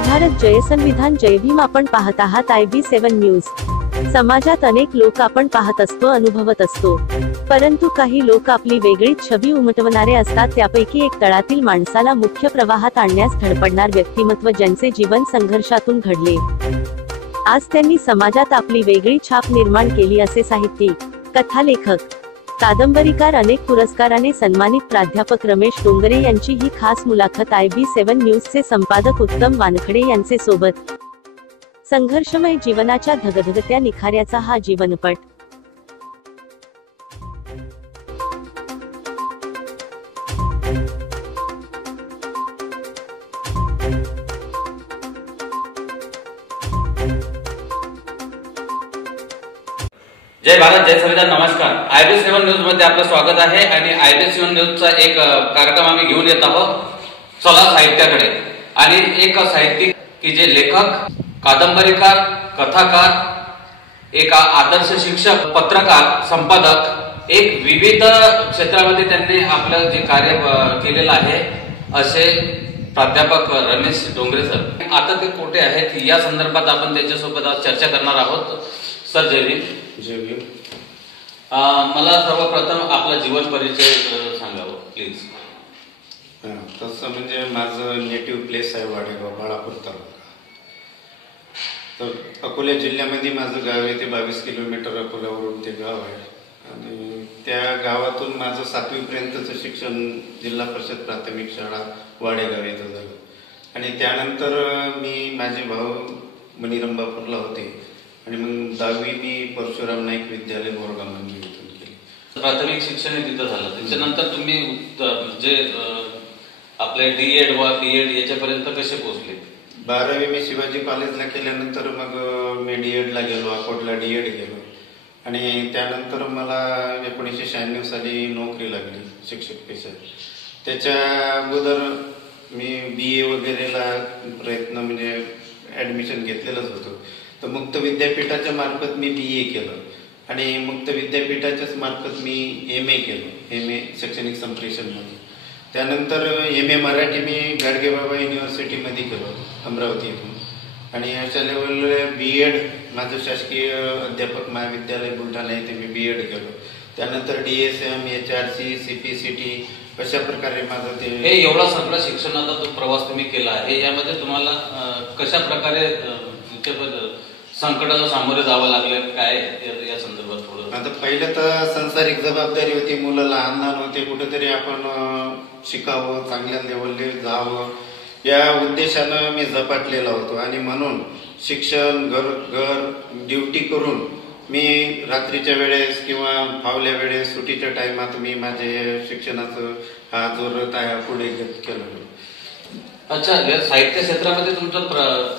जय भारत, जय संविधान, जय भीम. आपण पाहत आहात IB7 न्यूज. समाजात अनेक लोक आपण पाहत असतो, अनुभवत असतो, परंतु काही लोक आपली वेगळीच छबी उमटवणारे असतात. त्यापैकी एक तळातील माणसाला मुख्य प्रवाहात आणण्यास धडपडणार व्यक्तिमत्व, ज्यांचे जीवन संघर्षातून घडले. आज त्यांनी समाजात आपली वेगळी छाप निर्माण केली असे साहित्यिक, कथालेखक, कादंबरीकार, अनेक पुरस्काराने सन्मानित प्राध्यापक रमेश डोंगरे यांची ही खास मुलाखत. IB7 न्यूजचे संपादक उत्तम वानखडे यांचे सोबत. संघर्षमय जीवनाच्या धगधगत्या निखाऱ्याचा हा जीवनपट. जय भारत, जय संविधान. नमस्कार. IB7 न्यूज मध्ये आपलं स्वागत आहे. आणि IB7 न्यूजचा एक कार्यक्रम आम्ही घेऊन येत आहोत, चला साहित्याकडे. आणि एक साहित्यिक की जे लेखक, कादंबरीकार, कथाकार, एक आदर्श शिक्षक, पत्रकार, संपादक, एक विविध क्षेत्रामध्ये त्यांनी आपलं जे कार्य केलेलं आहे, असे प्राध्यापक रमेश डोंगरे सर. आता ते कुठे आहेत या संदर्भात आपण त्यांच्यासोबत आज चर्चा करणार आहोत. सर, जय भीम. जय भीम. मला सर्वप्रथम आपला जीवन परिचय सांगावं प्लीज. तसं म्हणजे माझं नेटिव्ह प्लेस आहे वाडेगाव, बाळापूर तालुका. तर अकोला जिल्ह्यामध्ये माझं गाव आहे, ते 22 किलोमीटर अकोल्यावरून ते गाव आहे. आणि त्या गावातून माझं 7वी पर्यंतचं शिक्षण जिल्हा परिषद प्राथमिक शाळा वाडेगाव इथं झालं. आणि त्यानंतर माझे भाऊ मणिरंबापूरला होते आणि मग 10वी मी परशुराम नाईक विद्यालय बोरगाव मंदिर इथून केली. प्राथमिक शिक्षण तिथं झालं. त्याच्यानंतर तुम्ही जे आपले D.Ed व B.Ed याच्यापर्यंत कसे पोहोचले? 12वी मी शिवाजी कॉलेजला केल्यानंतर मग मी D.Ed ला गेलो, अकोटला D.Ed गेलो. आणि त्यानंतर मला 1996 साली नोकरी लागली शिक्षक पेशात. त्याच्या अगोदर मी BA वगैरेला प्रयत्न म्हणजे ऍडमिशन घेतलेलंच होतं. तर मुक्त विद्यापीठाच्या मार्फत मी BA केलं आणि मुक्त विद्यापीठाच्याच मार्फत मी MA केलं, MA शैक्षणिक संप्रेषणमध्ये. त्यानंतर MA मराठी मी गाडगेबाबा युनिव्हर्सिटीमध्ये केलं अमरावती इथून. आणि अशा लेवलला B.Ed माझं शासकीय अध्यापक महाविद्यालय बुलढाणा येथे मी B.Ed केलं. त्यानंतर DSM, HRC, CPCT अशा प्रकारे माझं ते एवढा सगळा शिक्षणाचा जो प्रवास तुम्ही केला आहे, यामध्ये तुम्हाला कशा प्रकारे संकटाला सामोरे जावं लागलं, काय या संदर्भात थोडं? आता पहिलं तर सांसारिक जबाबदारी होती, मुलं लहान लहान होते, कुठेतरी आपण शिकावं, चांगल्या लेवलले जावं या उद्देशानं मी झपाटलेला होतो. आणि म्हणून शिक्षण, घर ड्युटी करून मी रात्रीच्या वेळेस किंवा फावल्या वेळेस सुटीच्या टाइमात मी माझे शिक्षणाचं हा जो रथ आहे पुढे केलं. अच्छा, साहित्य क्षेत्रामध्ये तुमचा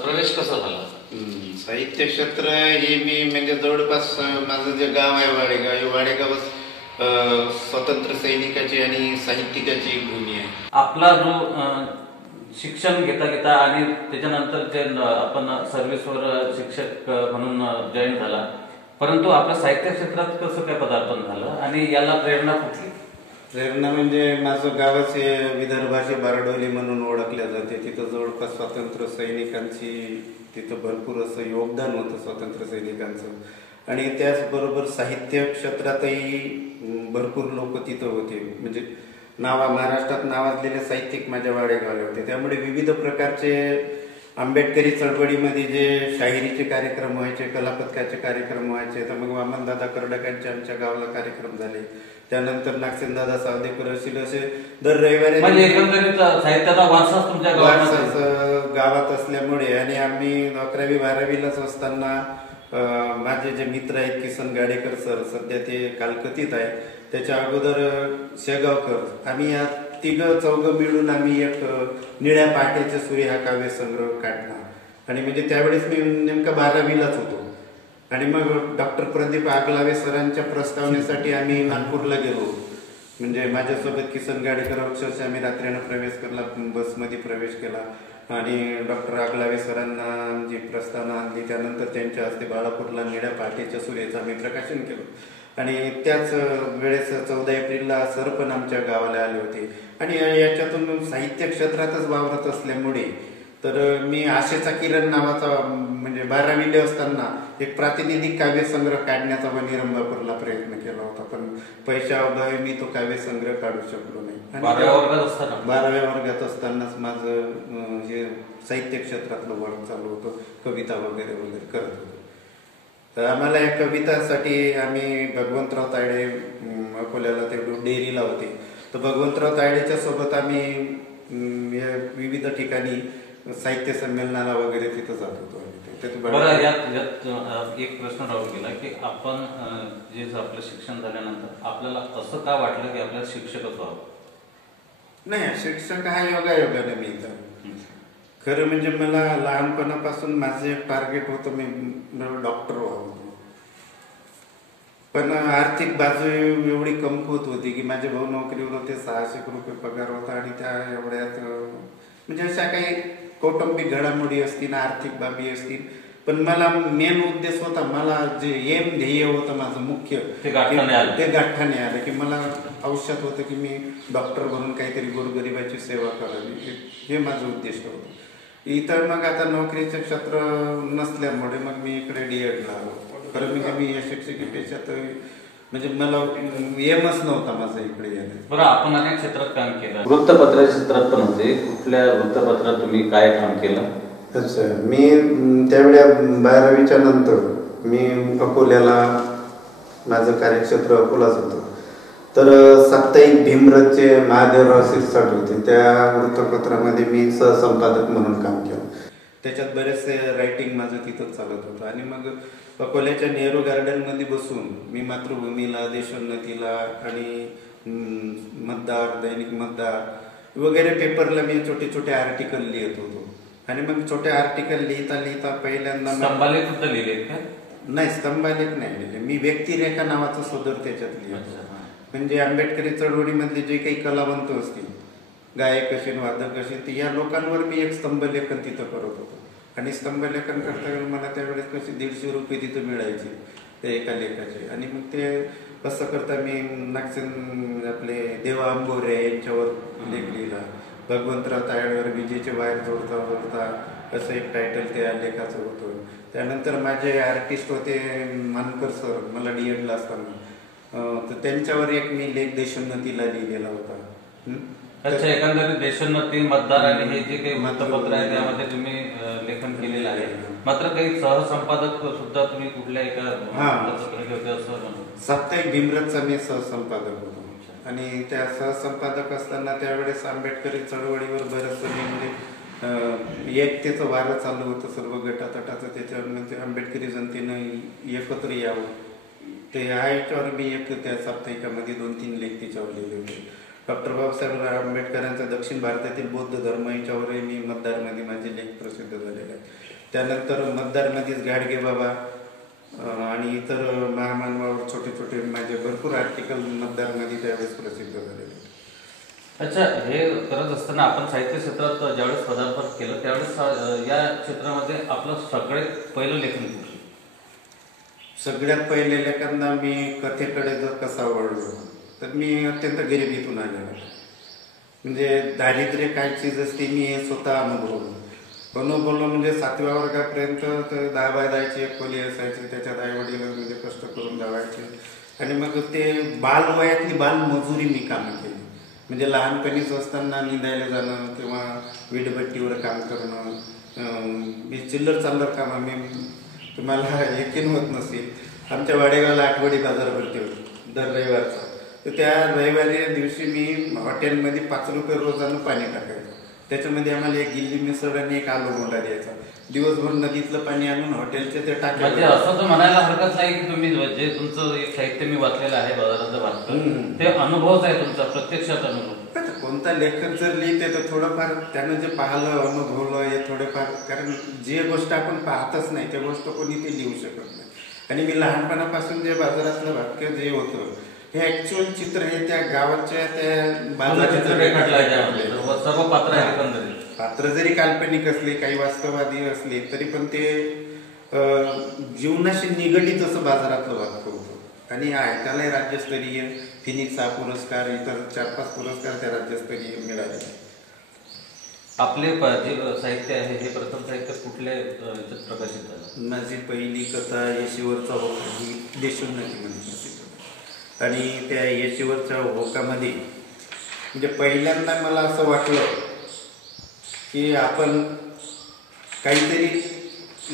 प्रवेश कसा झाला? साहित्य क्षेत्र हे मी म्हणजे जवळपास माझं जे गाव आहे वाडेगाव, हे वाडेगावच स्वतंत्र सैनिकाची आणि साहित्यिकाची भूमी आहे. आपला जो शिक्षण घेता घेता आणि त्याच्यानंतर जे आपण सर्व्हिसवर शिक्षक म्हणून जॉईन झाला, परंतु आपल्या साहित्य क्षेत्रात कसं काय पदार्पण झालं आणि याला प्रेरणा कुठली? प्रेरणा म्हणजे माझं गावच हे विदर्भाची बारडोली म्हणून ओळखल्या जाते. तिथं जवळपास स्वातंत्र्य सैनिकांची तिथं भरपूर असं योगदान होतं स्वातंत्र्य सैनिकांचं. आणि त्याचबरोबर साहित्य क्षेत्रातही भरपूर लोक तिथं होते. म्हणजे महाराष्ट्रात नावाजलेले साहित्यिक माझ्या वाडेगावले होते. त्यामुळे विविध प्रकारचे आंबेडकरी चळवळीमध्ये जे शाहिरीचे कार्यक्रम व्हायचे, कलापथकाचे कार्यक्रम व्हायचे. तर मग वामनदादा कर्डकांचे आमच्या गावाला कार्यक्रम झाले. त्यानंतर नागसेनदादा सावदेकर असे दर रविवारी म्हणजे एकंदरीत साहित्याचा वारसा तुमच्या गावात असल्यामुळे. आणि आम्ही 11वी 12वीलाच असताना माझे जे मित्र आहेत, किसन गाडेकर सर, सध्या ते कालकतीत आहे, त्याच्या अगोदर शेगावकर, आम्ही या 3-4 मिळून आम्ही एक निळ्या पाट्याचे सूर्य हा काव्य संग्रह काढला. आणि म्हणजे त्यावेळेस मी नेमका 12वीलाच होतो. आणि मग डॉक्टर प्रदीप आगलावे सरांच्या प्रस्तावनेसाठी आम्ही नागपूरला गेलो. म्हणजे माझ्यासोबत किसन गाडेकर, अक्षरशः आम्ही रात्रीनं प्रवेश केला, बसमध्ये प्रवेश केला. आणि डॉक्टर आगलावे सरांना जी प्रस्तावना आणली, त्यानंतर त्यांच्या हस्ते बाळापूरला निळ्या पाट्याच्या सूर्याचं आम्ही प्रकाशन केलं. आणि त्याच वेळेस 14 एप्रिलला सर पण आमच्या गावाला आले होते. आणि याच्यातून साहित्य क्षेत्रातच वावरत असल्यामुळे तर मी आशेचा किरण नावाचा म्हणजे 12वी असताना एक प्रातिनिधिक काव्यसंग्रह काढण्याचा वनिरंभापूरला प्रयत्न केला होता, पण पैशाअभावी मी तो काव्यसंग्रह काढू शकलो नाही. 12व्या वर्गात असतानाच माझं हे साहित्य क्षेत्रातलं वळण चालू होतं, कविता वगैरे वगैरे करत होतो. तर आम्हाला या कवितासाठी आम्ही भगवंतराव तायडे अकोल्याला ते डेअरीला होते, तर भगवंतराव तायडेच्या सोबत आम्ही विविध ठिकाणी साहित्य संमेलनाला वगैरे तिथं जात होतो. यात एक प्रश्न राहून गेला की आपण जे आपलं शिक्षण झाल्यानंतर आपल्याला असं का वाटलं की आपल्याला शिक्षकच व्हावं? नाही, शिक्षक हा योगायोगाने मिळतं. खरं म्हणजे मला लहानपणापासून माझं एक टार्गेट होतं, मी डॉक्टर व्हावं. पण आर्थिक बाजू एवढी कमकुवत होती की माझे भाऊ नोकरीवर होते, 600 रुपये पगार होता आणि त्या एवढ्यात म्हणजे अशा काही कौटुंबिक घडामोडी असतील, आर्थिक बाबी असतील, पण मला मेन उद्देश होता, मला जे ध्येय होतं माझं मुख्य ते गाठाने आलं की मला आयुष्यात होतं की मी डॉक्टर बनून काहीतरी गोरगरिबाची सेवा करावी, हे माझं उद्दिष्ट होतं. इतर मग आता नोकरीचं क्षेत्र नसल्यामुळे मग मी इकडे डीएडला आलो. कारण मी या शिक्षकी पेशात म्हणजे मला एमच नव्हता माझा इकडे येण्याचा. बरं, आपण अनेक क्षेत्रात काम केलं, वृत्तपत्राच्या क्षेत्रात पण होते. कुठल्या वृत्तपत्रात तुम्ही काय काम केलं? अच्छा, मी त्यावेळेला 12वीच्या नंतर मी अकोल्याला, माझं कार्यक्षेत्र अकोलाच होतं. तर साप्ताहिक भीमरथचे महादेवराव शिरसाट होते, त्या वृत्तपत्रामध्ये मी सहसंपादक म्हणून काम केलं. त्याच्यात बरेचसे रायटिंग माझं तिथं चालत होतं. आणि मग अकोल्याच्या नेहरू गार्डनमध्ये बसून मी मातृभूमीला, देशोन्नतीला आणि मतदार, दैनिक मतदार वगैरे पेपरला मी छोटे छोटे आर्टिकल लिहित होतो. आणि मग छोटे आर्टिकल लिहिता लिहिता पहिल्यांदा स्तंभालेख सुद्धा लिहिले का? नाही, स्तंभालेख नाही लिहिले मी. व्यक्तिरेखा नावाचा सदर त्याच्यात लिहितो. म्हणजे आंबेडकरी चळवळीमधले जे काही कलावंत असतील, गायक असेल, वादक असेल, तर या लोकांवर मी एक स्तंभलेखन तिथं करत होतो. आणि स्तंभलेखन करता मला त्यावेळेस कसे 150 रुपये तिथं मिळायचे ते एका लेखाचे. आणि मग ते कसं करता मी आपले देवा आंबोरे यांच्यावर लेख लिहिला, भगवंतराव तायडेवर विजेचे वायर जोडता जोडता असं एक टायटल त्या लेखाचं होतं. त्यानंतर माझे आर्टिस्ट होते मानकर सर, मला डीएडला असताना, तर त्यांच्यावर एक मी लेख देशोन्नतीला लिहिलेला होता. अच्छा, एकंदरीत देशोन्नती, मतदार आणि हे जे काही वृत्तपत्र आहे त्यामध्ये तुम्ही लेखन केलेलं आहे. मात्र काही सहसंपादक सुद्धा तुम्ही कुठल्या एका होते असं? साप्ताहिक भीमरथचा मी सहसंपादक होतो. आणि त्या सहसंपादक असताना त्यावेळेस आंबेडकरी चळवळीवर बरंच म्हणजे एकतेचं वारं चालू होतं सर्व गटातटाचं. त्याच्यावर म्हणजे आंबेडकरी जनतेनं एकत्र यावं, ते याच्यावर मी एक त्या साप्ताहिकामध्ये 2-3 लेख त्याच्यावर लिहिले होते. डॉक्टर बाबासाहेब आंबेडकरांचा दक्षिण भारतातील बौद्ध धर्म याच्यावरही मी मतदारमध्ये माझे लेख प्रसिद्ध झालेले आहेत. त्यानंतर मतदारमध्येच गाडगे बाबा आणि इतर महामानवावर छोटे छोटे माझे भरपूर आर्टिकल मतदारमध्ये त्यावेळेस प्रसिद्ध झालेले आहेत. अच्छा, हे करत असताना आपण साहित्य क्षेत्रात ज्यावेळेस पदार्पण केलं त्यावेळेस या क्षेत्रामध्ये आपलं सगळ्यात पहिलं लेखन कुठलं? सगळ्यात पहिले लेखांना मी कथेकडे जर कसा वळलो तर मी अत्यंत गरिबीतून आलेलो. म्हणजे दारिद्र्य काय चीज असते मी हे स्वतः अनुभवलं. म्हणजे 7व्या वर्गापर्यंत तर 10x10ची एक खोली असायची, त्याच्यात आई वडील म्हणजे कष्ट करून जावायचे. आणि मग ते बालवयातली बालमजुरी मी कामं केली. म्हणजे लहानपणीच असताना निंदायला जाणं किंवा वीटभट्टीवर काम करणं, चिल्लर चाल्लर काम. आम्ही तुम्हाला यकीन होत नसेल, आमच्या वाडेगावला आठवडी बाजार भरते दर रविवारचा. तर त्या रविवारी दिवशी मी हॉटेलमध्ये 5 रुपये रोजानं पाणी टाकायचं. त्याच्यामध्ये आम्हाला एक गिल्ली मिसळ आणि एक आलू गोंडा द्यायचा. दिवसभर नदीतलं पाणी आणून हॉटेलचे ते टाकायचं. असं तर म्हणायला हरकत नाही की तुम्ही जे तुमचं एक साहित्य मी वाचलेलं आहे बाजारातलं वाचतं, ते अनुभवच आहे तुमचा, प्रत्यक्षात अनुभव. कोणता लेखक जर लिहिते तर थोडंफार त्यानं जे पाहिलं, अनुभवलं, हे थोडेफार, कारण जे गोष्ट आपण पाहतच नाही त्या गोष्ट कोणी ते लिहू शकत नाही. आणि मी लहानपणापासून जे बाजारातलं वाक्य जे होतं हे ऍक्च्युअल चित्र हे त्या गावाच्या त्या बाजाराचं सर्व पात्र जरी काल्पनिक असले, काही वास्तववादी असले, तरी पण ते जीवनाशी निगडीत असं बाजारातलं वाक्य होतं. आणि आहे त्याला राज्यस्तरीय फिनिक्स हा पुरस्कार, इतर 4-5 पुरस्कार त्या राज्यस्तरीय मिळाले. आपले जे साहित्य आहे हे प्रथम साहित्य कुठल्या याच्यात प्रकाशित झालं? माझी पहिली कथा येशीवरचा होका ही देशोन्नतीमध्ये प्रसिद्ध आणि त्या येशीवरच्या होकामध्ये म्हणजे पहिल्यांदा मला असं वाटलं की आपण काहीतरी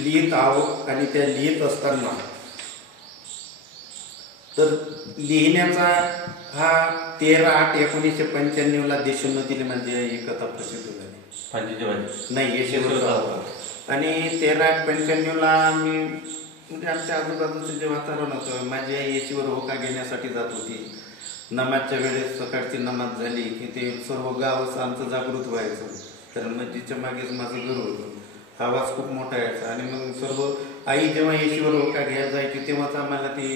लिहित आहोत आणि त्या लिहित असताना तर लिहिण्याचा हा 13/8/1995 देशोन्नतीने म्हणजे ही कथा प्रसिद्ध झाली. नाही येशीवरचा होका आणि 13/8/95 आम्ही म्हणजे आमच्या आजूबाजूचं जे वातावरण होतं माझी आई येशीवर होका घेण्यासाठी जात होती. नमाजच्या वेळेस सकाळची नमाज झाली की ते सर्व गावच आमचं जागृत व्हायचं कारण मस्जिदच्या मागेच माझं घर होतं. आवाज खूप मोठा यायचा आणि मग सर्व आई जेव्हा येशीवर होका घ्यायला जायची तेव्हाच आम्हाला ती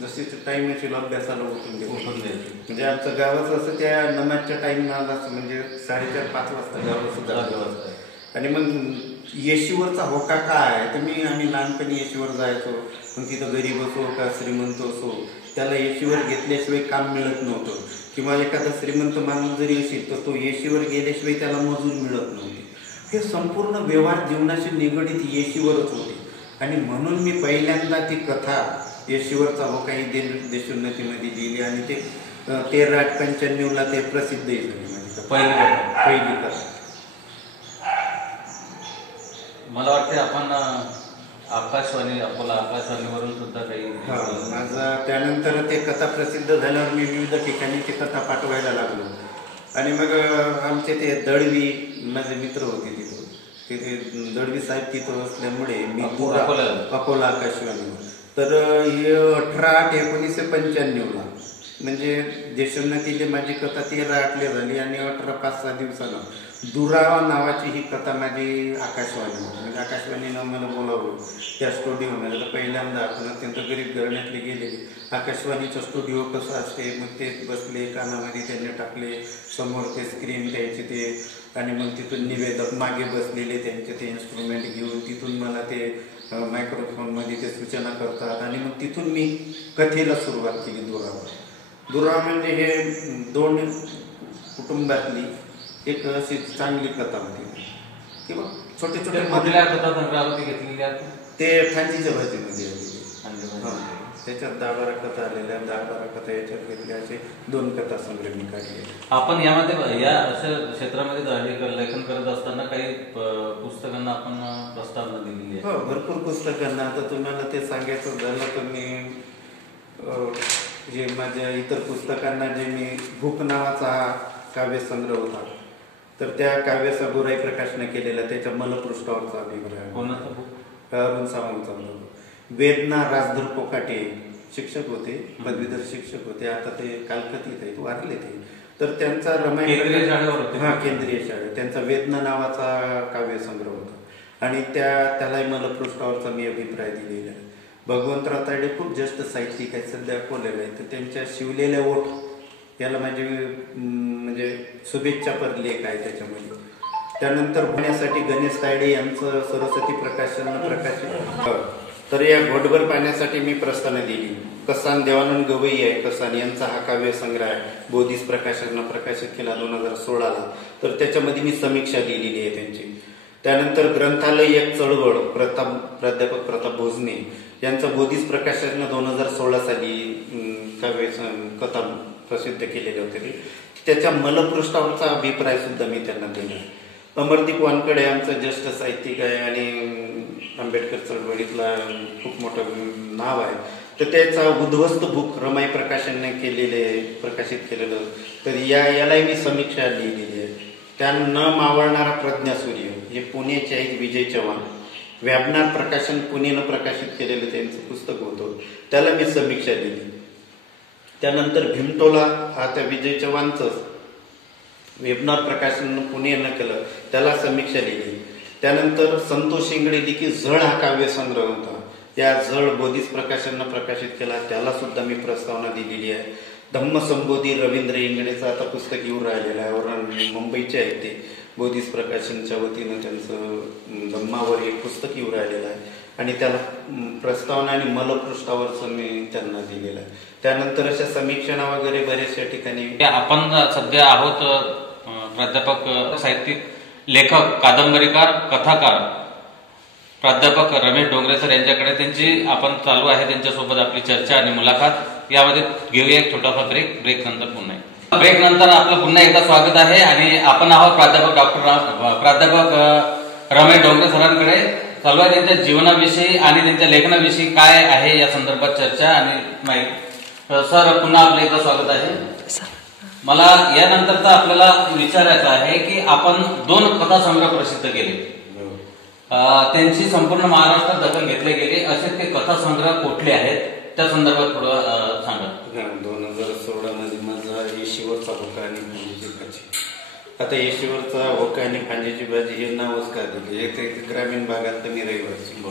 जशी टाईम असेल अभ्यासाला उठून म्हणजे आमचं गावाचं असं त्या नमाजच्या टाईमला म्हणजे 4:30-5 वाजता गावाचं सुद्धा आणि मग येशीवरचा होका काय तर आम्ही लहानपणी येशीवर जायचो. मग तिथं गरीब असो का श्रीमंत असो त्याला येशीवर घेतल्याशिवाय काम मिळत नव्हतं किंवा एखादा श्रीमंत माणूस जरी असेल तर तो येशीवर गेल्याशिवाय त्याला मजूर मिळत नव्हती. हे संपूर्ण व्यवहार जीवनाशी निगडीत येशीवरच होते आणि म्हणून मी पहिल्यांदा ती कथा येशीवरचा होका ही देशोन्नतीमध्ये लिहिली आणि ते 13/8/95 ते प्रसिद्धही झाली पहिली कथा. मला वाटते आपण आकाशवाणीवरून सुद्धा काही माझा त्यानंतर ते कथा प्रसिद्ध झाल्यावर मी विविध ठिकाणी ती कथा पाठवायला लागलो आणि मग आमचे ते दळवी माझे मित्र होते तिथे दळवी साहेब तिथं असल्यामुळे मी अकोला आकाशवाणीवर तर हे 18/8/1995 म्हणजे देशोन्नतीची माझी कथा 13/8 झाली आणि 18-5-6 दिवसानं दुरावा नावाची ही कथा माझी आकाशवाणी म्हणजे आकाशवाणीनं मला बोलावलं त्या स्टुडिओमध्ये. तर पहिल्यांदा आपण अत्यंत गरीब घराण्यातले गेले. आकाशवाणीचं स्टुडिओ कसं असते मग ते बसले कानामध्ये त्यांनी टाकले समोर ते स्क्रीन द्यायचे ते आणि मग तिथून निवेदक मागे बसलेले त्यांचे ते इन्स्ट्रुमेंट घेऊन तिथून मला ते मायक्रोफोनमध्ये ते सूचना करतात आणि मग तिथून मी कथेला सुरुवात केली. दुरावा म्हणजे हे 2 कुटुंबातली एक अशी चांगली कथा होती किंवा छोटे छोटे ते फांजीच्या भाजीमध्ये त्याच्यात 10-12 कथा आलेल्या 10-12 कथा याच्यात घेतल्या असे 2 कथा संग्रह मी काढले. आपण यामध्ये या अशा क्षेत्रामध्ये लेखन करत असताना काही पुस्तकांना आपण प्रस्तावना दिलेली आहे? हो भरपूर पुस्तकांना. आता तुम्हाला ते सांगायचं झालं तर मी जे माझ्या इतर पुस्तकांना जे मी भूक नावाचा काव्यसंग्रह होता तर त्या काव्याचा गोराई प्रकाशनं केलेला त्याच्या मलपृष्ठावरचा अभिप्राय अरुण सावंतचा. वेदना राजधर कोकाटे शिक्षक होते पदवीधर शिक्षक होते आता ते कालकतीत आहेत वारले ते. तर त्यांचा केंद्रीय शाळेत त्यांचा वेदना नावाचा काव्यसंग्रह होता आणि त्यालाही मलपृष्ठावरचा मी अभिप्राय दिलेला आहे. भगवंतराव तायडे खूप ज्येष्ठ साहित्यिक आहेत सध्या अकोल्याला आहे तर त्यांच्या शिवलेल्या ओठ याला माझे म्हणजे शुभेच्छापर लेख आहे त्याच्यामध्ये. त्यानंतर पाण्यासाठी गणेश तायडे यांचं सरस्वती प्रकाशनानं प्रकाशित तर या घोटभर पाण्यासाठी मी प्रस्तावना दिली. कसान देवानंद गवई आहे कसान यांचा हा काव्य संग्रह आहे बोधीस प्रकाशनानं प्रकाशित केला 2016ला तर त्याच्यामध्ये मी समीक्षा लिहिलेली आहे त्यांची. त्यानंतर ग्रंथालय एक चळवळ प्राध्यापक प्रताप भोजने यांचा बोधीस प्रकाशनानं 2016 साली काव्य कथा प्रसिद्ध केलेले होते त्याच्या मलपृष्ठावरचा अभिप्राय सुद्धा मी त्यांना दिला. अमरदीप वानकडे आमचं ज्येष्ठ साहित्यिक आहे आणि आंबेडकर चळवळीतला खूप मोठं नाव आहे तर त्याचा उद्ध्वस्त बुक रमाई प्रकाशनने प्रकाशित केलेलं तर यालाही मी समीक्षा लिहिलेली आहे. त्या न मावळणारा प्रज्ञासूर्य हे पुण्याचे आहेत विजय चव्हाण व्यापनार प्रकाशन पुणेनं प्रकाशित केलेलं त्यांचं पुस्तक होतं त्याला मी समीक्षा लिहिली. त्यानंतर भीमटोला हा त्या विजय चव्हाणचंच वेबनार प्रकाशन पुणेनं केलं त्याला समीक्षा लिहिली. त्यानंतर संतोष इंगळे लिखित झळ हा काव्य संग्रह होता त्या झळ बोधीस प्रकाशनानं प्रकाशित केला त्याला सुद्धा मी प्रस्तावना दिलेली आहे. धम्मसंबोधी रवींद्र इंगळेचं आता पुस्तक येऊन राहिलेलं आहे मुंबईचे आहेत ते बोधीस प्रकाशनच्या वतीनं त्यांचं धम्मावर एक पुस्तक येऊन राहिलेलं आहे आणि त्याला प्रस्तावना आणि मलपृष्ठावरचं मी त्यांना दिलेलं आहे. त्यानंतर अशा समीक्षणा वगैरे बऱ्याचशा ठिकाणी आपण सध्या आहोत प्राध्यापक साहित्यिक लेखक, कादंबरीकार, कथाकार प्राध्यापक रमेश डोंगरे सर यांच्याकडे त्यांची आपण चालू आहे त्यांच्यासोबत आपली चर्चा आणि मुलाखत. यामध्ये घेऊया एक छोटासा ब्रेक नंतर पुन्हा ब्रेक नंतर आपलं पुन्हा एकदा स्वागत आहे आणि आपण आहोत प्राध्यापक रमेश डोंगरे सरांकडे. चालू आहे त्यांच्या जीवनाविषयी आणि त्यांच्या लेखनाविषयी काय आहे या संदर्भात चर्चा आणि माहिती. सर पुन्हा आपलं एकदा स्वागत आहे. मला यानंतरचा आपल्याला विचारायचं आहे की आपण 2 कथासंग्रह प्रसिद्ध केले, त्यांची संपूर्ण महाराष्ट्रात दखल घेतली गेली, असे ते कथासंग्रह कुठले आहेत त्या संदर्भात थोडं सांगा. 2016 मध्ये माझा येशीवरचा होका आणि भांजीची भाजी. आता येशीवरचा होका आणि भांजीची भाजी हे नावच का दिले, एक ग्रामीण भागात मी रहिवासी.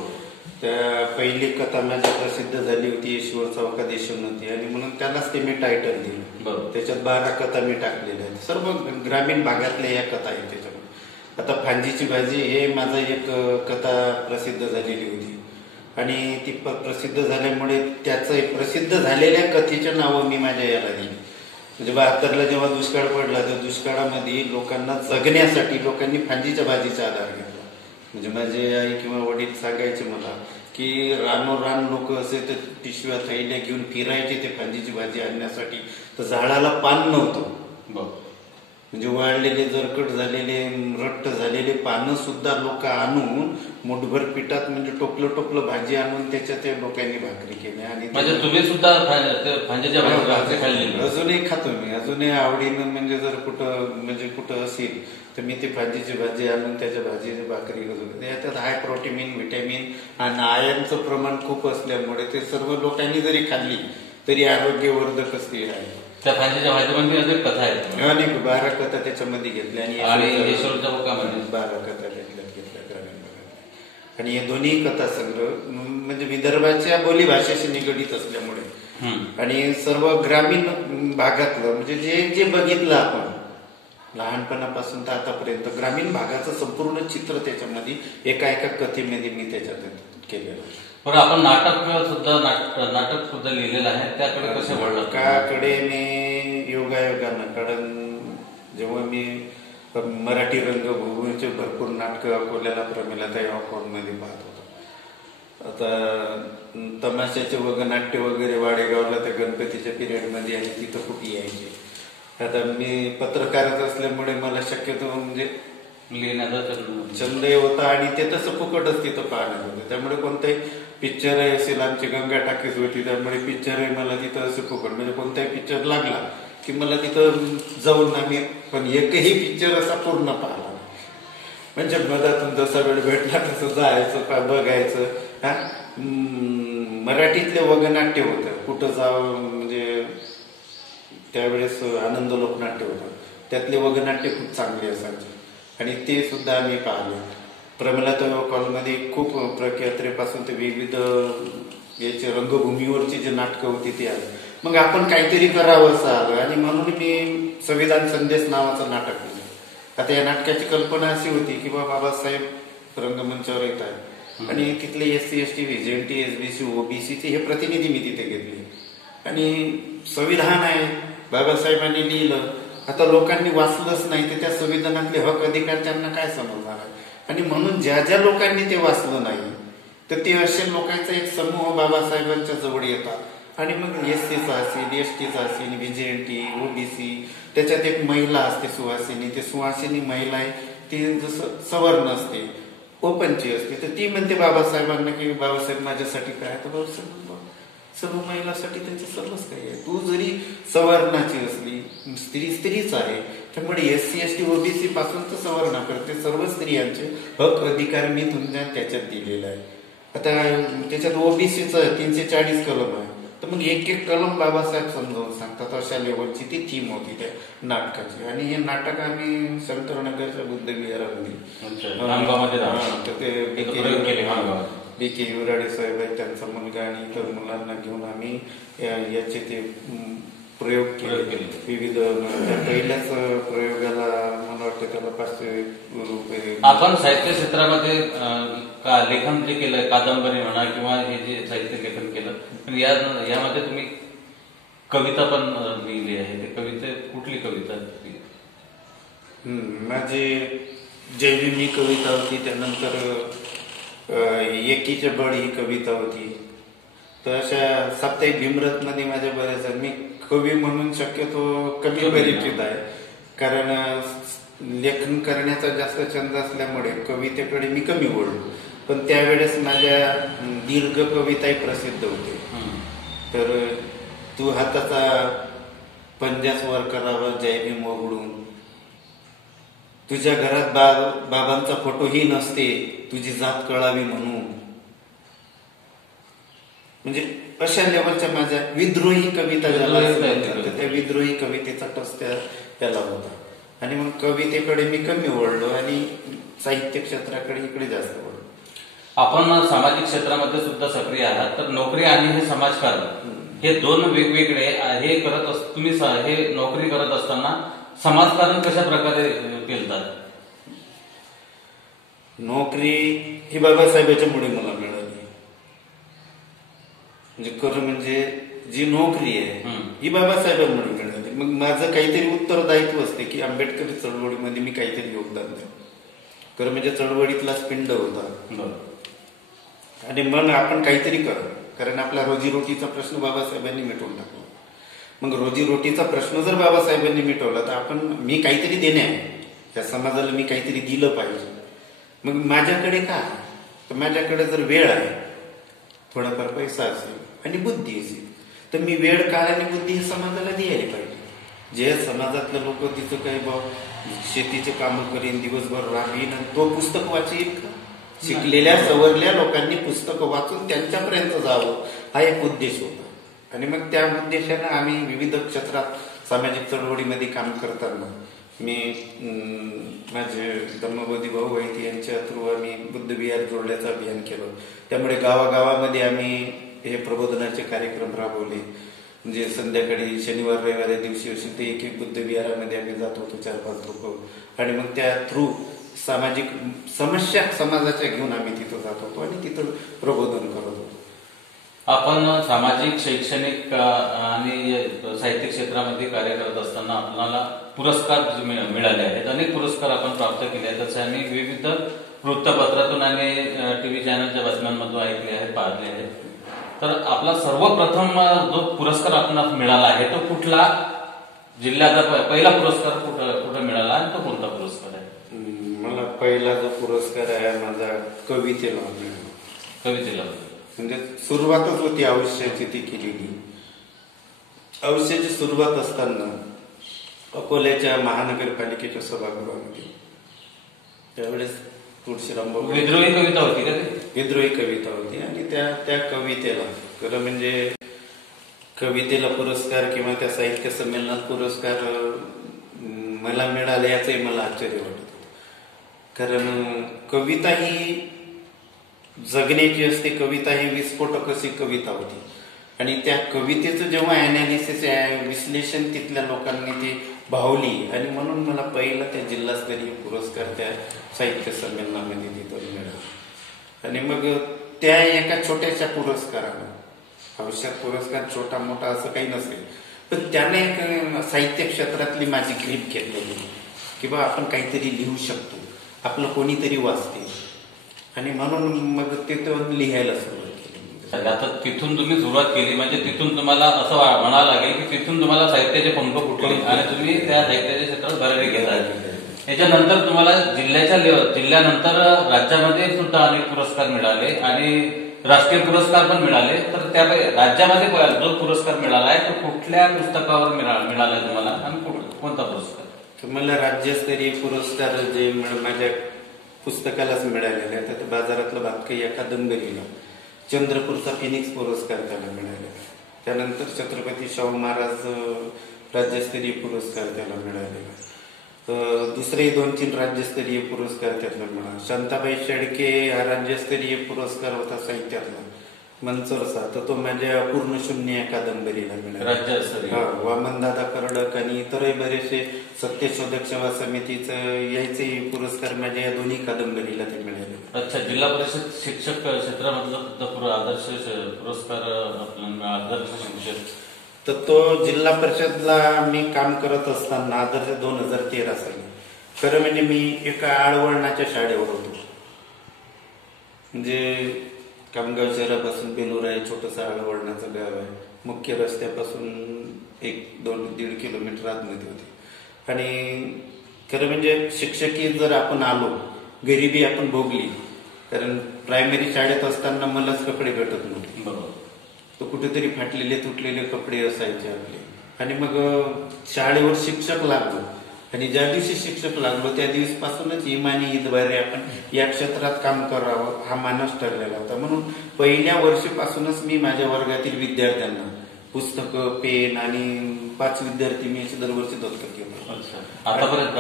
त्या पहिली कथा माझी प्रसिद्ध झाली होती येशीवरचा होका देशोन्नती, आणि म्हणून त्यालाच ते मी टायटल दिलं. त्याच्यात 12 कथा मी टाकलेल्या आहेत, सर्व ग्रामीण भागातल्या या कथा आहेत त्याच्यामध्ये. आता भांजीची भाजी हे माझा एक कथा प्रसिद्ध झालेली होती आणि ती प्रसिद्ध झाल्यामुळे त्याचं प्रसिद्ध झालेल्या कथेच्या नावं मी माझ्या याला दिली. म्हणजे 72ला जेव्हा दुष्काळ पडला तर दुष्काळामध्ये लोकांना जगण्यासाठी लोकांनी भांजीच्या भाजीचा आधार घेतला. म्हणजे माझे आई किंवा वडील सांगायचे मला की रानोरान लोक असे तर पिशव्या थैल्या घेऊन फिरायचे ते भांजीची भाजी आणण्यासाठी, तर झाडाला पान नव्हतं. म्हणजे वाळलेले, जरकट झालेले, रट्ट झालेले पानं सुद्धा लोक आणून मुठभर पिठात म्हणजे टोपलं भाजी आणून त्याच्या त्या लोकांनी भाकरी केल्या. आणि म्हणजे तुम्ही सुद्धा भांजीच्या भाजी खाल्ली? अजूनही खातो मी, अजूनही आवडीनं. म्हणजे जर कुठं असेल तर मी ती भाजीची भाजी आणून त्याच्या भाजीची भाकरी करून. त्याच्यात हाय प्रोटीन, व्हिटॅमिन आणि आयर्नचं प्रमाण खूप असल्यामुळे ते सर्व लोकांनी जरी खाल्ली तरी आरोग्यवर्धक असते आहे. त्या भाजीच्या भाजीमध्ये अनेक कथा आहेत आणि 12 कथा त्याच्यामध्ये घेतल्या आणि येशीवरच्या होकामध्ये 12 कथा घेतल्या ग्रामीण भागात. आणि हे दोन्ही कथा संग्रह म्हणजे विदर्भाच्या बोलीभाषेशी निगडीत असल्यामुळे आणि सर्व ग्रामीण भागातलं म्हणजे जे बघितलं आपण लहानपणापासून तर आतापर्यंत ग्रामीण भागाचं संपूर्ण चित्र त्याच्यामध्ये एका कथेमध्ये मी त्याच्यात केलेलं. बरं, आपण नाटक सुद्धा लिहिलेलं आहे, त्याकडे कसे वळलं? त्याकडे मी योगायोगानं, कारण जेव्हा मी मराठी रंगभूमीचे भरपूर नाटकं अकोल्याला प्रमिलाताई मध्ये पाहत होतो. आता तमाशाचे वगनाट्य वगैरे वाडेगावला त्या गणपतीच्या पिरियडमध्ये आणि तिथं कुठे यायचे. आता मी पत्रकारच असल्यामुळे मला शक्यतो म्हणजे लिहिण्याचा छंदही होता आणि ते तसं फुकटच तिथं पाहण्यात होतं. त्यामुळे कोणताही पिक्चरही असेल, आमची गंगा टाकीज होती त्यामुळे पिक्चरही मला तिथं असं फुकट म्हणजे कोणताही पिक्चर लागला की मला तिथं जाऊन आम्ही पण एकही पिक्चर असा पूर्ण पाहिला म्हणजे मधातून जसा वेळ भेटला तसं जायचं बघायचं. मराठीतले वगनाट्य होतं, कुठं जावं म्हणजे त्यावेळेस आनंद लोकनाट्य होतं, त्यातले वगनाट्य खूप चांगले असायचे आणि ते सुद्धा आम्ही पाहिले. प्रमिलाताई हॉलमध्ये खूप प्रख्यात्रेपासून ते विविध याचे रंगभूमीवरची जी नाटकं होती ती आली. मग आपण काहीतरी करावं असं आलं आणि म्हणून मी संविधान संदेश नावाचं नाटक केलं. आता या नाटकाची कल्पना अशी होती की बाबासाहेब रंगमंचावर येत आहे आणि तिथले SC ST VJNT SBC OBC हे प्रतिनिधी मी तिथे घेतले आणि संविधान आहे बाबासाहेबांनी लिहिलं. आता लोकांनी वाचलंच नाही तर त्या संविधानातले हक अधिकार त्यांना काय समजणार आहे. आणि म्हणून ज्या लोकांनी ते वाचलं नाही तर ते असे लोकांचा एक समूह बाबासाहेबांच्या जवळ येतात आणि मग SCचा असेल, STचा असेल, VJNT OBC, त्याच्यात एक महिला असते सुवासिनी, ते सुवासिनी महिला आहे ती जसं सवर्ण असते, ओपनची असते, तर ती म्हणते बाबासाहेबांना की बाबासाहेब माझ्यासाठी काय, तर बाबासाहेब सर्व महिलांसाठी त्यांचे सर्वच काही आहे. तू जरी सवर्णाची असली स्त्रीच आहे, त्यामुळे SC ST OBC पासून तर सवर्णापर्यंत सर्व स्त्रियांचे हक अधिकार मी तुमच्या त्याच्यात दिलेला आहे. आता त्याच्यात OBCचं 340 कलम आहे, तर मग एक कलम बाबासाहेब समजावून सांगतात. अशा लेवलची ती थीम होती त्या नाटकाची. आणि हे नाटक आम्ही शंकरनगरच्या बुद्ध विहारामध्ये BK युराडे साहेब आहेत, त्यांचा मुलगा आणि इतर मुलांना घेऊन आम्ही याचे ते प्रयोग केले. विविध पहिल्याच प्रयोगाला मला वाटतं त्याला 500 रुपये. आपण साहित्य क्षेत्रामध्ये लेखन जे केलं, कादंबरी म्हणा किंवा हे जे साहित्य लेखन केलं, पण यामध्ये तुम्ही कविता पण लिहिली आहे. ते कविता कुठली कविता? माझे जय भीम ही कविता होती, त्यानंतर एकीचे बळ ही कविता होती. तर अशा साप्ताहिक भीमरथमध्ये माझ्या बऱ्याच मी कवी म्हणून शक्यतो कमी परिचित आहे, कारण लेखन करण्याचा जास्त छंद असल्यामुळे कवितेकडे मी कमी वळलो. पण त्यावेळेस माझ्या दीर्घ कविताही प्रसिद्ध होते. तर तू हाताचा पंजाच वर करावा जय भीम वगळून, तुझ्या घरात बाबांचा फोटोही नसते, तुझी जात कळावी म्हणून. म्हणजे अशा लेवलच्या माझ्या विद्रोही कविता ज्याला म्हणतात, त्या विद्रोही कवितेचा टच त्याला होता. आणि मग कवितेकडे मी कमी वळलो आणि साहित्य क्षेत्राकडे इकडे जास्त वळलो. आपण सामाजिक क्षेत्रामध्ये सुद्धा सक्रिय आहात, तर नोकरी आणि हे समाजकारण हे दोन वेगवेगळे हे करत तुम्ही हे नोकरी करत असताना समाजकारण कशा प्रकारे केलं? नोकरी ही बाबासाहेबांच्या मुळे मला मिळाली. म्हणजे जी नोकरी आहे ही बाबासाहेबांमुळे मिळाली. मग माझं काहीतरी उत्तरदायित्व असते की आंबेडकरी चळवळीमध्ये मी काहीतरी योगदान द्यावं. खरं म्हणजे चळवळीतलाच पिंड होता आणि मग आपण काहीतरी करा, कारण आपला रोजीरोटीचा प्रश्न बाबासाहेबांनी मिटवून टाकला. मग रोजीरोटीचा प्रश्न जर बाबासाहेबांनी मिटवला तर मी काहीतरी देणे आहे, त्या समाजाला मी काहीतरी दिलं पाहिजे. मग माझ्याकडे काय, तर माझ्याकडे जर वेळ आहे, थोडाफार पैसा असेल आणि बुद्धी असेल, तर मी वेळ काळ आणि बुद्धी हे समाजाला द्यायला पाहिजे. जे समाजातले लोक तिथं काही शेतीचे कामं करीन, दिवसभर राहीन, तो पुस्तक वाचीन का? शिकलेल्या सवरल्या लोकांनी पुस्तकं वाचून त्यांच्यापर्यंत जावं हा एक उद्देश होता. आणि मग त्या उद्देशानं आम्ही विविध क्षेत्रात सामाजिक चळवळीमध्ये काम करताना मी माझे धम्मबोधी भाऊ आहेत यांच्या थ्रू आम्ही बुद्ध विहार जोडल्याचं अभियान केलं. त्यामुळे गावागावामध्ये आम्ही हे प्रबोधनाचे कार्यक्रम राबवले. म्हणजे संध्याकाळी शनिवार रविवार दिवशी असेल ते एक बुद्ध विहारामध्ये आम्ही जात होतो 4-5 लोक, आणि मग त्या थ्रू सामाजिक समस्या समाजाच्या घेऊन आम्ही तिथं जात होतो आणि तिथं प्रबोधन करत होतो. आपण सामाजिक, शैक्षणिक आणि साहित्य क्षेत्रामध्ये कार्य करत असताना आपल्याला पुरस्कार मिळाले आहेत. अनेक पुरस्कार आपण प्राप्त केले आहेत. तसे आम्ही विविध वृत्तपत्रातून आणि टीव्ही चॅनलच्या बातम्यांमधून ऐकले आहेत, पाहिले आहेत. तर आपला सर्वप्रथम जो पुरस्कार आपल्याला मिळाला आहे तो कुठला जिल्ह्याचा पहिला पुरस्कार कुठं मिळाला आणि तो कोणता पुरस्कार आहे? मला पहिला जो पुरस्कार आहे माझा कवितेला मिळाला. कवितेला म्हणजे सुरुवातच होती आयुष्याची ती केलेली. आयुष्याची सुरुवात असताना अकोल्याच्या महानगरपालिकेच्या सभागृहामध्ये त्यावेळेस तुळशीराम विद्रोही कविता होती का? विद्रोही कविता होती. आणि त्या कवितेला खरं म्हणजे कवितेला पुरस्कार किंवा त्या साहित्य संमेलनात पुरस्कार मला मिळाले याचंही मला आश्चर्य वाटत होतं. कारण कविता ही जगण्याची असते, कविता ही विस्फोटक अशी कविता होती. आणि त्या कवितेचं जेव्हा अनालिसिस विश्लेषण तिथल्या लोकांनी ती भावली, आणि म्हणून मला पहिला त्या जिल्हास्तरीय पुरस्कार त्या साहित्य संमेलनामध्ये तिथं मिळाला. आणि मग त्या एका छोट्याशा पुरस्कारानं, आयुष्यात पुरस्कार छोटा मोठा असं काही नसेल, पण त्याने एक साहित्य क्षेत्रातली माझी ग्रीप घेतलेली की बा आपण काहीतरी लिहू शकतो, आपलं कोणीतरी वाचते. आणि म्हणून मग तिथून लिहायला सुरुवात केली. आता तिथून तुम्ही सुरुवात केली म्हणजे तिथून तुम्हाला असं म्हणावं लागेल की तिथून तुम्हाला साहित्याचे पंख फुटले आणि तुम्ही त्या साहित्याच्या क्षेत्रात भरारी घेता. याच्यानंतर तुम्हाला जिल्ह्यानंतर राज्यामध्ये सुद्धा अनेक पुरस्कार मिळाले आणि राष्ट्रीय पुरस्कार पण मिळाले. तर त्या राज्यामध्ये जो पुरस्कार मिळाला आहे तो कुठल्या पुस्तकावर मिळाला तुम्हाला आणि कोणता पुरस्कार? मला राज्यस्तरीय पुरस्कार जे माझ्या पुस्तकालाच मिळालेला आहे. तर बाजारातला भातकई या कादंबरीला चंद्रपूरचा फिनिक्स पुरस्कार त्याला मिळालेला. त्यानंतर छत्रपती शाहू महाराज राज्यस्तरीय पुरस्कार त्याला मिळालेला. दुसरे 2-3 राज्यस्तरीय पुरस्कार त्यातला मिळाला. शांताबाई शेळके हा राज्यस्तरीय पुरस्कार होता साहित्यातला मंचरचा, तर तो माझ्या पूर्ण शून्य या कादंबरीला मिळाला. वामनदादा कर्डक आणि इतरही बरेचसे सत्यशोधक सेवा समितीचं यायचे पुरस्कार माझ्या या दोन्ही कादंबरीला ते मिळाले. अच्छा, जिल्हा परिषद शिक्षक क्षेत्रामधला आदर्श पुरस्कार आदर्श शिक्षक, तर तो जिल्हा परिषदला मी काम करत असताना आदर्श 2013 साली खरं म्हणजे मी एका आडवळणाच्या शाळेवर होतो. म्हणजे कामगाव शहरापासून बेलूर आहे, छोटंसं आडवळणाचं गाव आहे. मुख्य रस्त्यापासून 1-2-1.5 किलोमीटर आतमध्ये होते. आणि खरं म्हणजे शिक्षकी जर आपण आलो, गरिबी आपण भोगली, कारण प्रायमरी शाळेत असताना मलाच कपडे भेटत नव्हते. बरोबर. तर कुठेतरी फाटलेले तुटलेले कपडे असायचे आपले. आणि मग शाळेवर शिक्षक लागलो, आणि ज्या दिवशी शिक्षक लागलो त्या दिवसपासूनच इमानी ईदद्वारे आपण या क्षेत्रात काम करावं हा मानस ठरलेला होता. म्हणून पहिल्या वर्षीपासूनच मी माझ्या वर्गातील विद्यार्थ्यांना पुस्तकं, पेन आणि 5 विद्यार्थी मी असे दरवर्षी दत्तक घेतो. आतापर्यंत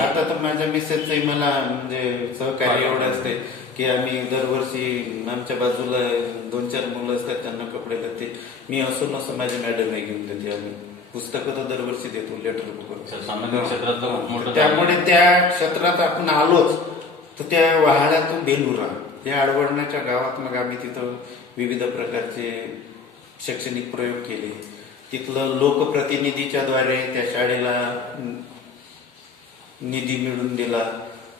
आता तर माझ्या मिसेसचंही मला म्हणजे सहकार्य एवढं असते की आम्ही दरवर्षी आमच्या बाजूला 2-4 मुलं असतात, त्यांना कपडे लागते. मी असं नसं माझ्या मॅडम घेऊन देते. आम्ही पुस्तकं तर दरवर्षी देतो, लेटर बुक. त्यामुळे त्या क्षेत्रात आपण आलोच तर त्या वहाळ्यातून बेलुरा या आडवळणाच्या गावात मग आम्ही तिथं विविध प्रकारचे शैक्षणिक प्रयोग केले. तिथलं लोकप्रतिनिधीच्या द्वारे त्या शाळेला निधी मिळवून दिला.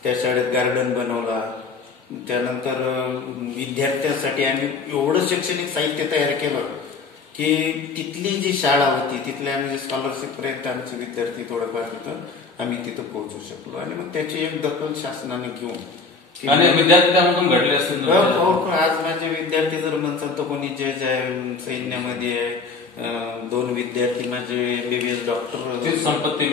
त्या शाळेत गार्डन बनवला. त्यानंतर विद्यार्थ्यांसाठी आम्ही एवढं शैक्षणिक साहित्य तयार केलं की तिथली जी शाळा होती तिथल्या आम्ही स्कॉलरशिप पर्यंत आमचे विद्यार्थी थोडंफार तिथं आम्ही तिथं पोहोचू शकलो. आणि मग त्याची एक दखल शासनाने घेऊन विद्यार्थी त्यामधून घडले असतील. आज माझे विद्यार्थी जर म्हणतात तर कोणी जज आहे, सैन्यामध्ये आहे. 2 विद्यार्थी माझे MBBS संपत्ती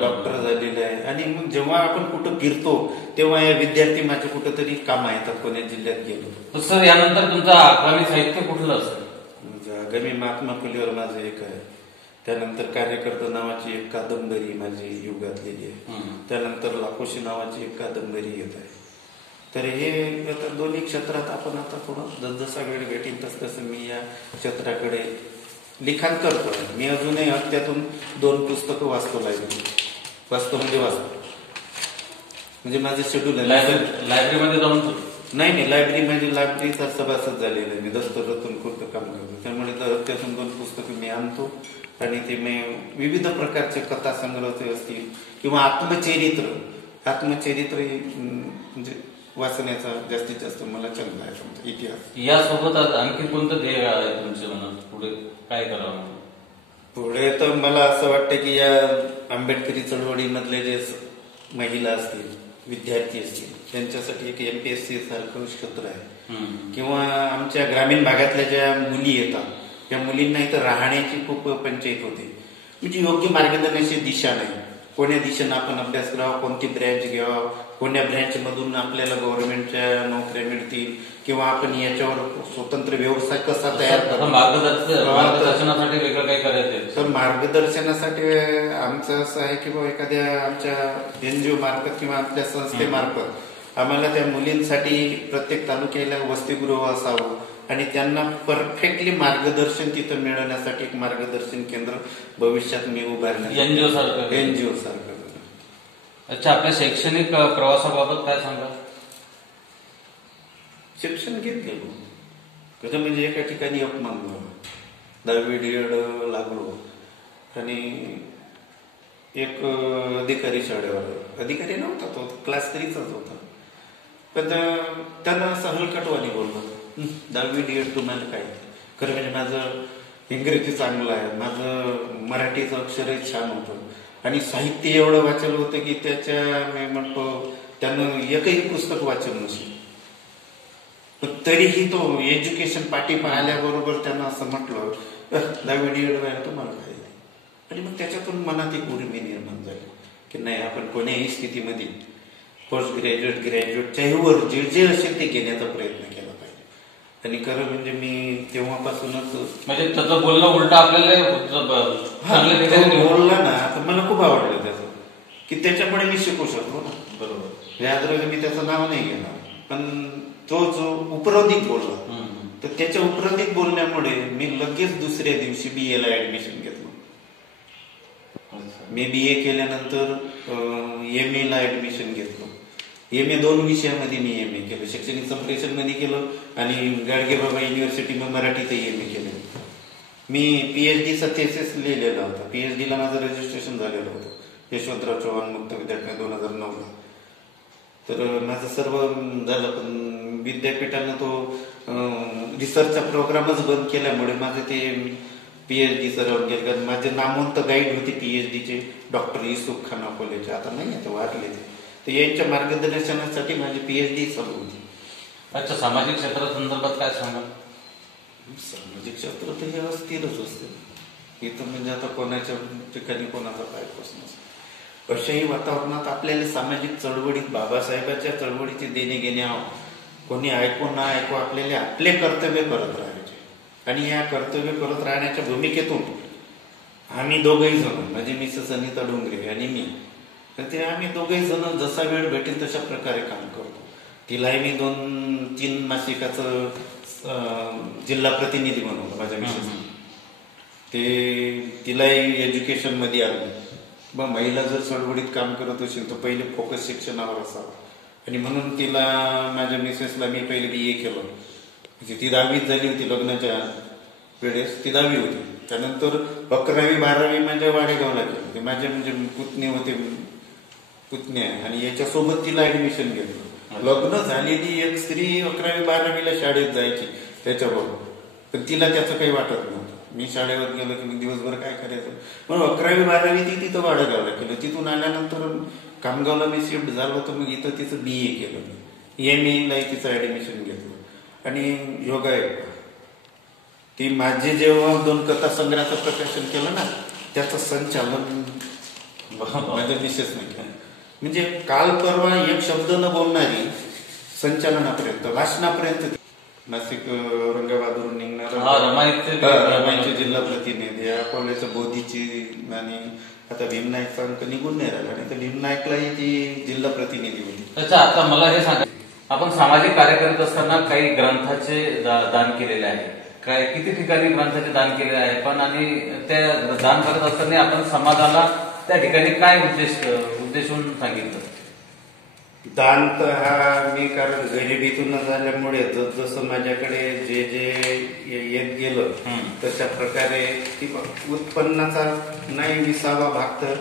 डॉक्टर झालेले आहे. आणि मग जेव्हा आपण कुठं फिरतो तेव्हा या विद्यार्थी माझे कुठंतरी कामा येतात. कोण्या जिल्ह्यात गेलो सर, यानंतर तुमचं आगामी साहित्य कुठलं असेल? आगामी महात्मा फुलेवर माझं एक आहे. त्यानंतर कार्यकर्ता नावाची एक कादंबरी माझी युगातलेली आहे. त्यानंतर लाखोशी नावाची एक कादंबरी येत आहे. तर हे आता दोन्ही क्षेत्रात आपण आता थोडं जसजसा वेळ भेटेल तसं मी या क्षेत्राकडे लिखाण करतोय. मी अजूनही हप्त्यातून 2 पुस्तकं वाचतो. वाचतो म्हणजे माझे शेड्यूल आहे. लायब्ररीमध्ये जाऊन नाही, लायब्ररीचा सभासद झालेला आहे मी. दस्तरातून खूप काम करतो. त्यामुळे हप्त्यातून 2 पुस्तकं मी आणतो. आणि ते मी विविध प्रकारचे कथा संग्रह असतील किंवा आत्मचरित्र म्हणजे वाचण्याचा जास्तीत जास्त मला छंद आहे. समजा इतिहास. यासोबत आणखी कोणतं ध्येय आहे तुमच्या मनात? पुढे काय करावं? पुढे तर मला असं वाटतं की या आंबेडकरी चळवळीमधले जे महिला असतील, विद्यार्थी असतील, त्यांच्यासाठी एक MPSC सारखं क्षेत्र आहे. किंवा आमच्या ग्रामीण भागातल्या ज्या मुली येतात त्या मुलींना इथं राहण्याची खूप पंचायत होते. म्हणजे योग्य मार्गदर्शनाची दिशा नाही. कोण्या दिशेनं आपण अभ्यास करावा, कोणती ब्रँच घ्यावा, कोण्या ब्रँच मधून आपल्याला गव्हर्नमेंटच्या नोकऱ्या मिळतील, किंवा आपण याच्यावर स्वतंत्र व्यवसाय कसा तयार करावा. मार्गदर्शनासाठी वेगळं काही करायचं? तर मार्गदर्शनासाठी आमचं असं आहे की एखाद्या आमच्या NGO मार्फत किंवा आपल्या संस्थेमार्फत आम्हाला त्या मुलींसाठी प्रत्येक तालुक्याला वसतिगृह असावं आणि त्यांना परफेक्टली मार्गदर्शन तिथं मिळवण्यासाठी एक मार्गदर्शन केंद्र भविष्यात मी उभारण्यासाठी NGO सारखं. अच्छा, आपल्या शैक्षणिक प्रवासाबाबत काय सांगा? शिक्षण घेत गेलो. कसं म्हणजे एका ठिकाणी अपमान झाला. 10वी D.Ed लागलो आणि एक अधिकारी शाळेवर, अधिकारी नव्हता तो, क्लास 3चाच होता. पण त्यानं असं हलकटवाणी बोललं, 10वी D.Ed तुम्हाला काय? खरं म्हणजे माझं इंग्रजी चांगलं आहे, माझं मराठीचं अक्षरही छान होतं आणि साहित्य एवढं वाचलं होतं की त्याच्या मी म्हणतो त्यानं एकही पुस्तक वाचलं नसेल. पण तरीही तो एज्युकेशन पाठी आल्याबरोबर त्यानं असं म्हटलं 10वी D.Ed व्हायला तुम्हाला काय? आणि मग त्याच्यातून मनात एक उर्मी निर्माण झाली की नाही, आपण कोण्याही स्थितीमध्ये पोस्ट ग्रॅज्युएट ग्रॅज्युएटच्याही वर जे जे असेल ते घेण्याचा प्रयत्न केला पाहिजे. आणि खरं म्हणजे मी तेव्हापासूनच म्हणजे त्याचं बोलणं उलट आपल्याला बोलला ना तर मला खूप आवडलं त्याचं, की त्याच्यामुळे मी शिकू शकलो ना. बरोबर. याद्राग मी त्याचं नाव नाही घेणार, पण तो जो उपरोधिक बोलला तर त्याच्या उपरोधिक बोलण्यामुळे मी लगेच दुसऱ्या दिवशी BA ला ऍडमिशन घेतलं. मी BA केल्यानंतर MA ला ऍडमिशन घेतलं. MA 2 विषयामध्ये मी MA केलं. शैक्षणिक संप्रेषण मध्ये केलं आणि गाडगेबाबा युनिव्हर्सिटी मराठीत MA केलं. मी PhD चा थेसिस लिहिलेला होता. PhD ला माझं रजिस्ट्रेशन झालेलं होतं. यशवंतराव चव्हाण मुक्त विद्यापीठ 2009. तर माझं सर्व झालं, पण विद्यापीठानं तो रिसर्चचा प्रोग्रामच बंद केल्यामुळे माझं ते PhDचं राहून गेलं. कारण माझे नामवंत गाईड होते PhDचे डॉक्टर युसुफ खान अकोलेचे, आता नाही आता वारले ते. तर यांच्या मार्गदर्शनासाठी माझी PhD चालू होती. अच्छा, सामाजिक क्षेत्रासंदर्भात काय सांगा? सामाजिक क्षेत्र तर हे अस्थिरच असते इथं, म्हणजे आता कोणाच्या ठिकाणी कोणाचा काय प्रश्न असतो. अशाही वातावरणात आपल्याला सामाजिक चळवळीत बाबासाहेबांच्या चळवळीचे देणे घेणे कोणी ऐकू ना ऐकू आपल्याला आपले कर्तव्य करत राहायचे. आणि या कर्तव्य करत राहण्याच्या भूमिकेतून आम्ही दोघही जण, माझी मिसेस अनिता डोंगरे आणि मी, तर ते आम्ही दोघही जण जसा वेळ भेटेल तशा प्रकारे काम करतो. तिलाही मी 2-3 मासिकाचं जिल्हा प्रतिनिधी बनवलं माझ्या मिसेस. ते तिलाही एज्युकेशन मध्ये आलं. मग महिला जर चळवळीत काम करत असेल तर पहिले फोकस शिक्षणावर असावं, आणि म्हणून तिला माझ्या मिसेसला मी पहिले BA केलं. म्हणजे ती 10वीत झाली होती लग्नाच्या वेळेस, ती 10वी होती. त्यानंतर 11वी 12वी माझ्या वाडेगावला गेली. ते माझे म्हणजे पुतणे होते, पुतण्या, आणि याच्यासोबत तिला ऍडमिशन घेतलं. लग्न झालेली एक स्त्री 11वी 12वीला शाळेत जायची त्याच्याबरोबर, पण तिला त्याचं काही वाटत नव्हतं. मी शाळेवर गेलो की दिवसभर काय करायचं, मग 11वी 12वी ती तिथं वाडेगावला केलं. तिथून आल्यानंतर खामगावला मी शिफ्ट झालो, तर मग इथं तिचं BA केलं. MA तिचं ऍडमिशन घेतलं. आणि योगा ती माझे जेव्हा 2 कथासंग्रहाचं प्रकाशन केलं ना, त्याचं संचालन माझ्या मिसेसने केलं. म्हणजे काल परवा एक शब्द न बोलणारी संचालनापर्यंत, वाचनापर्यंत, नाशिक औरंगाबादवरून निघणार रमाईचे जिल्हा प्रतिनिधी, अकोल्याचं बोधीची, आणि आता भीमनायकचा अंक निघून नाही राहिला, आणि तर भीमनायकलाही ती जिल्हा प्रतिनिधी होती. अच्छा, आता मला हे सांगा, आपण सामाजिक कार्य करत असताना काही ग्रंथाचे दान केलेले आहे, काय किती ठिकाणी ग्रंथाचे दान केलेले आहे, पण आणि त्या दान करत असताना आपण समाजाला त्या ठिकाणी काय उद्देशून सांगितलं? दान तर हा मी, कारण गरिबीतून झाल्यामुळे जसं माझ्याकडे जे येत गेलं तशा प्रकारे उत्पन्नाचा नाही 20वा भाग तर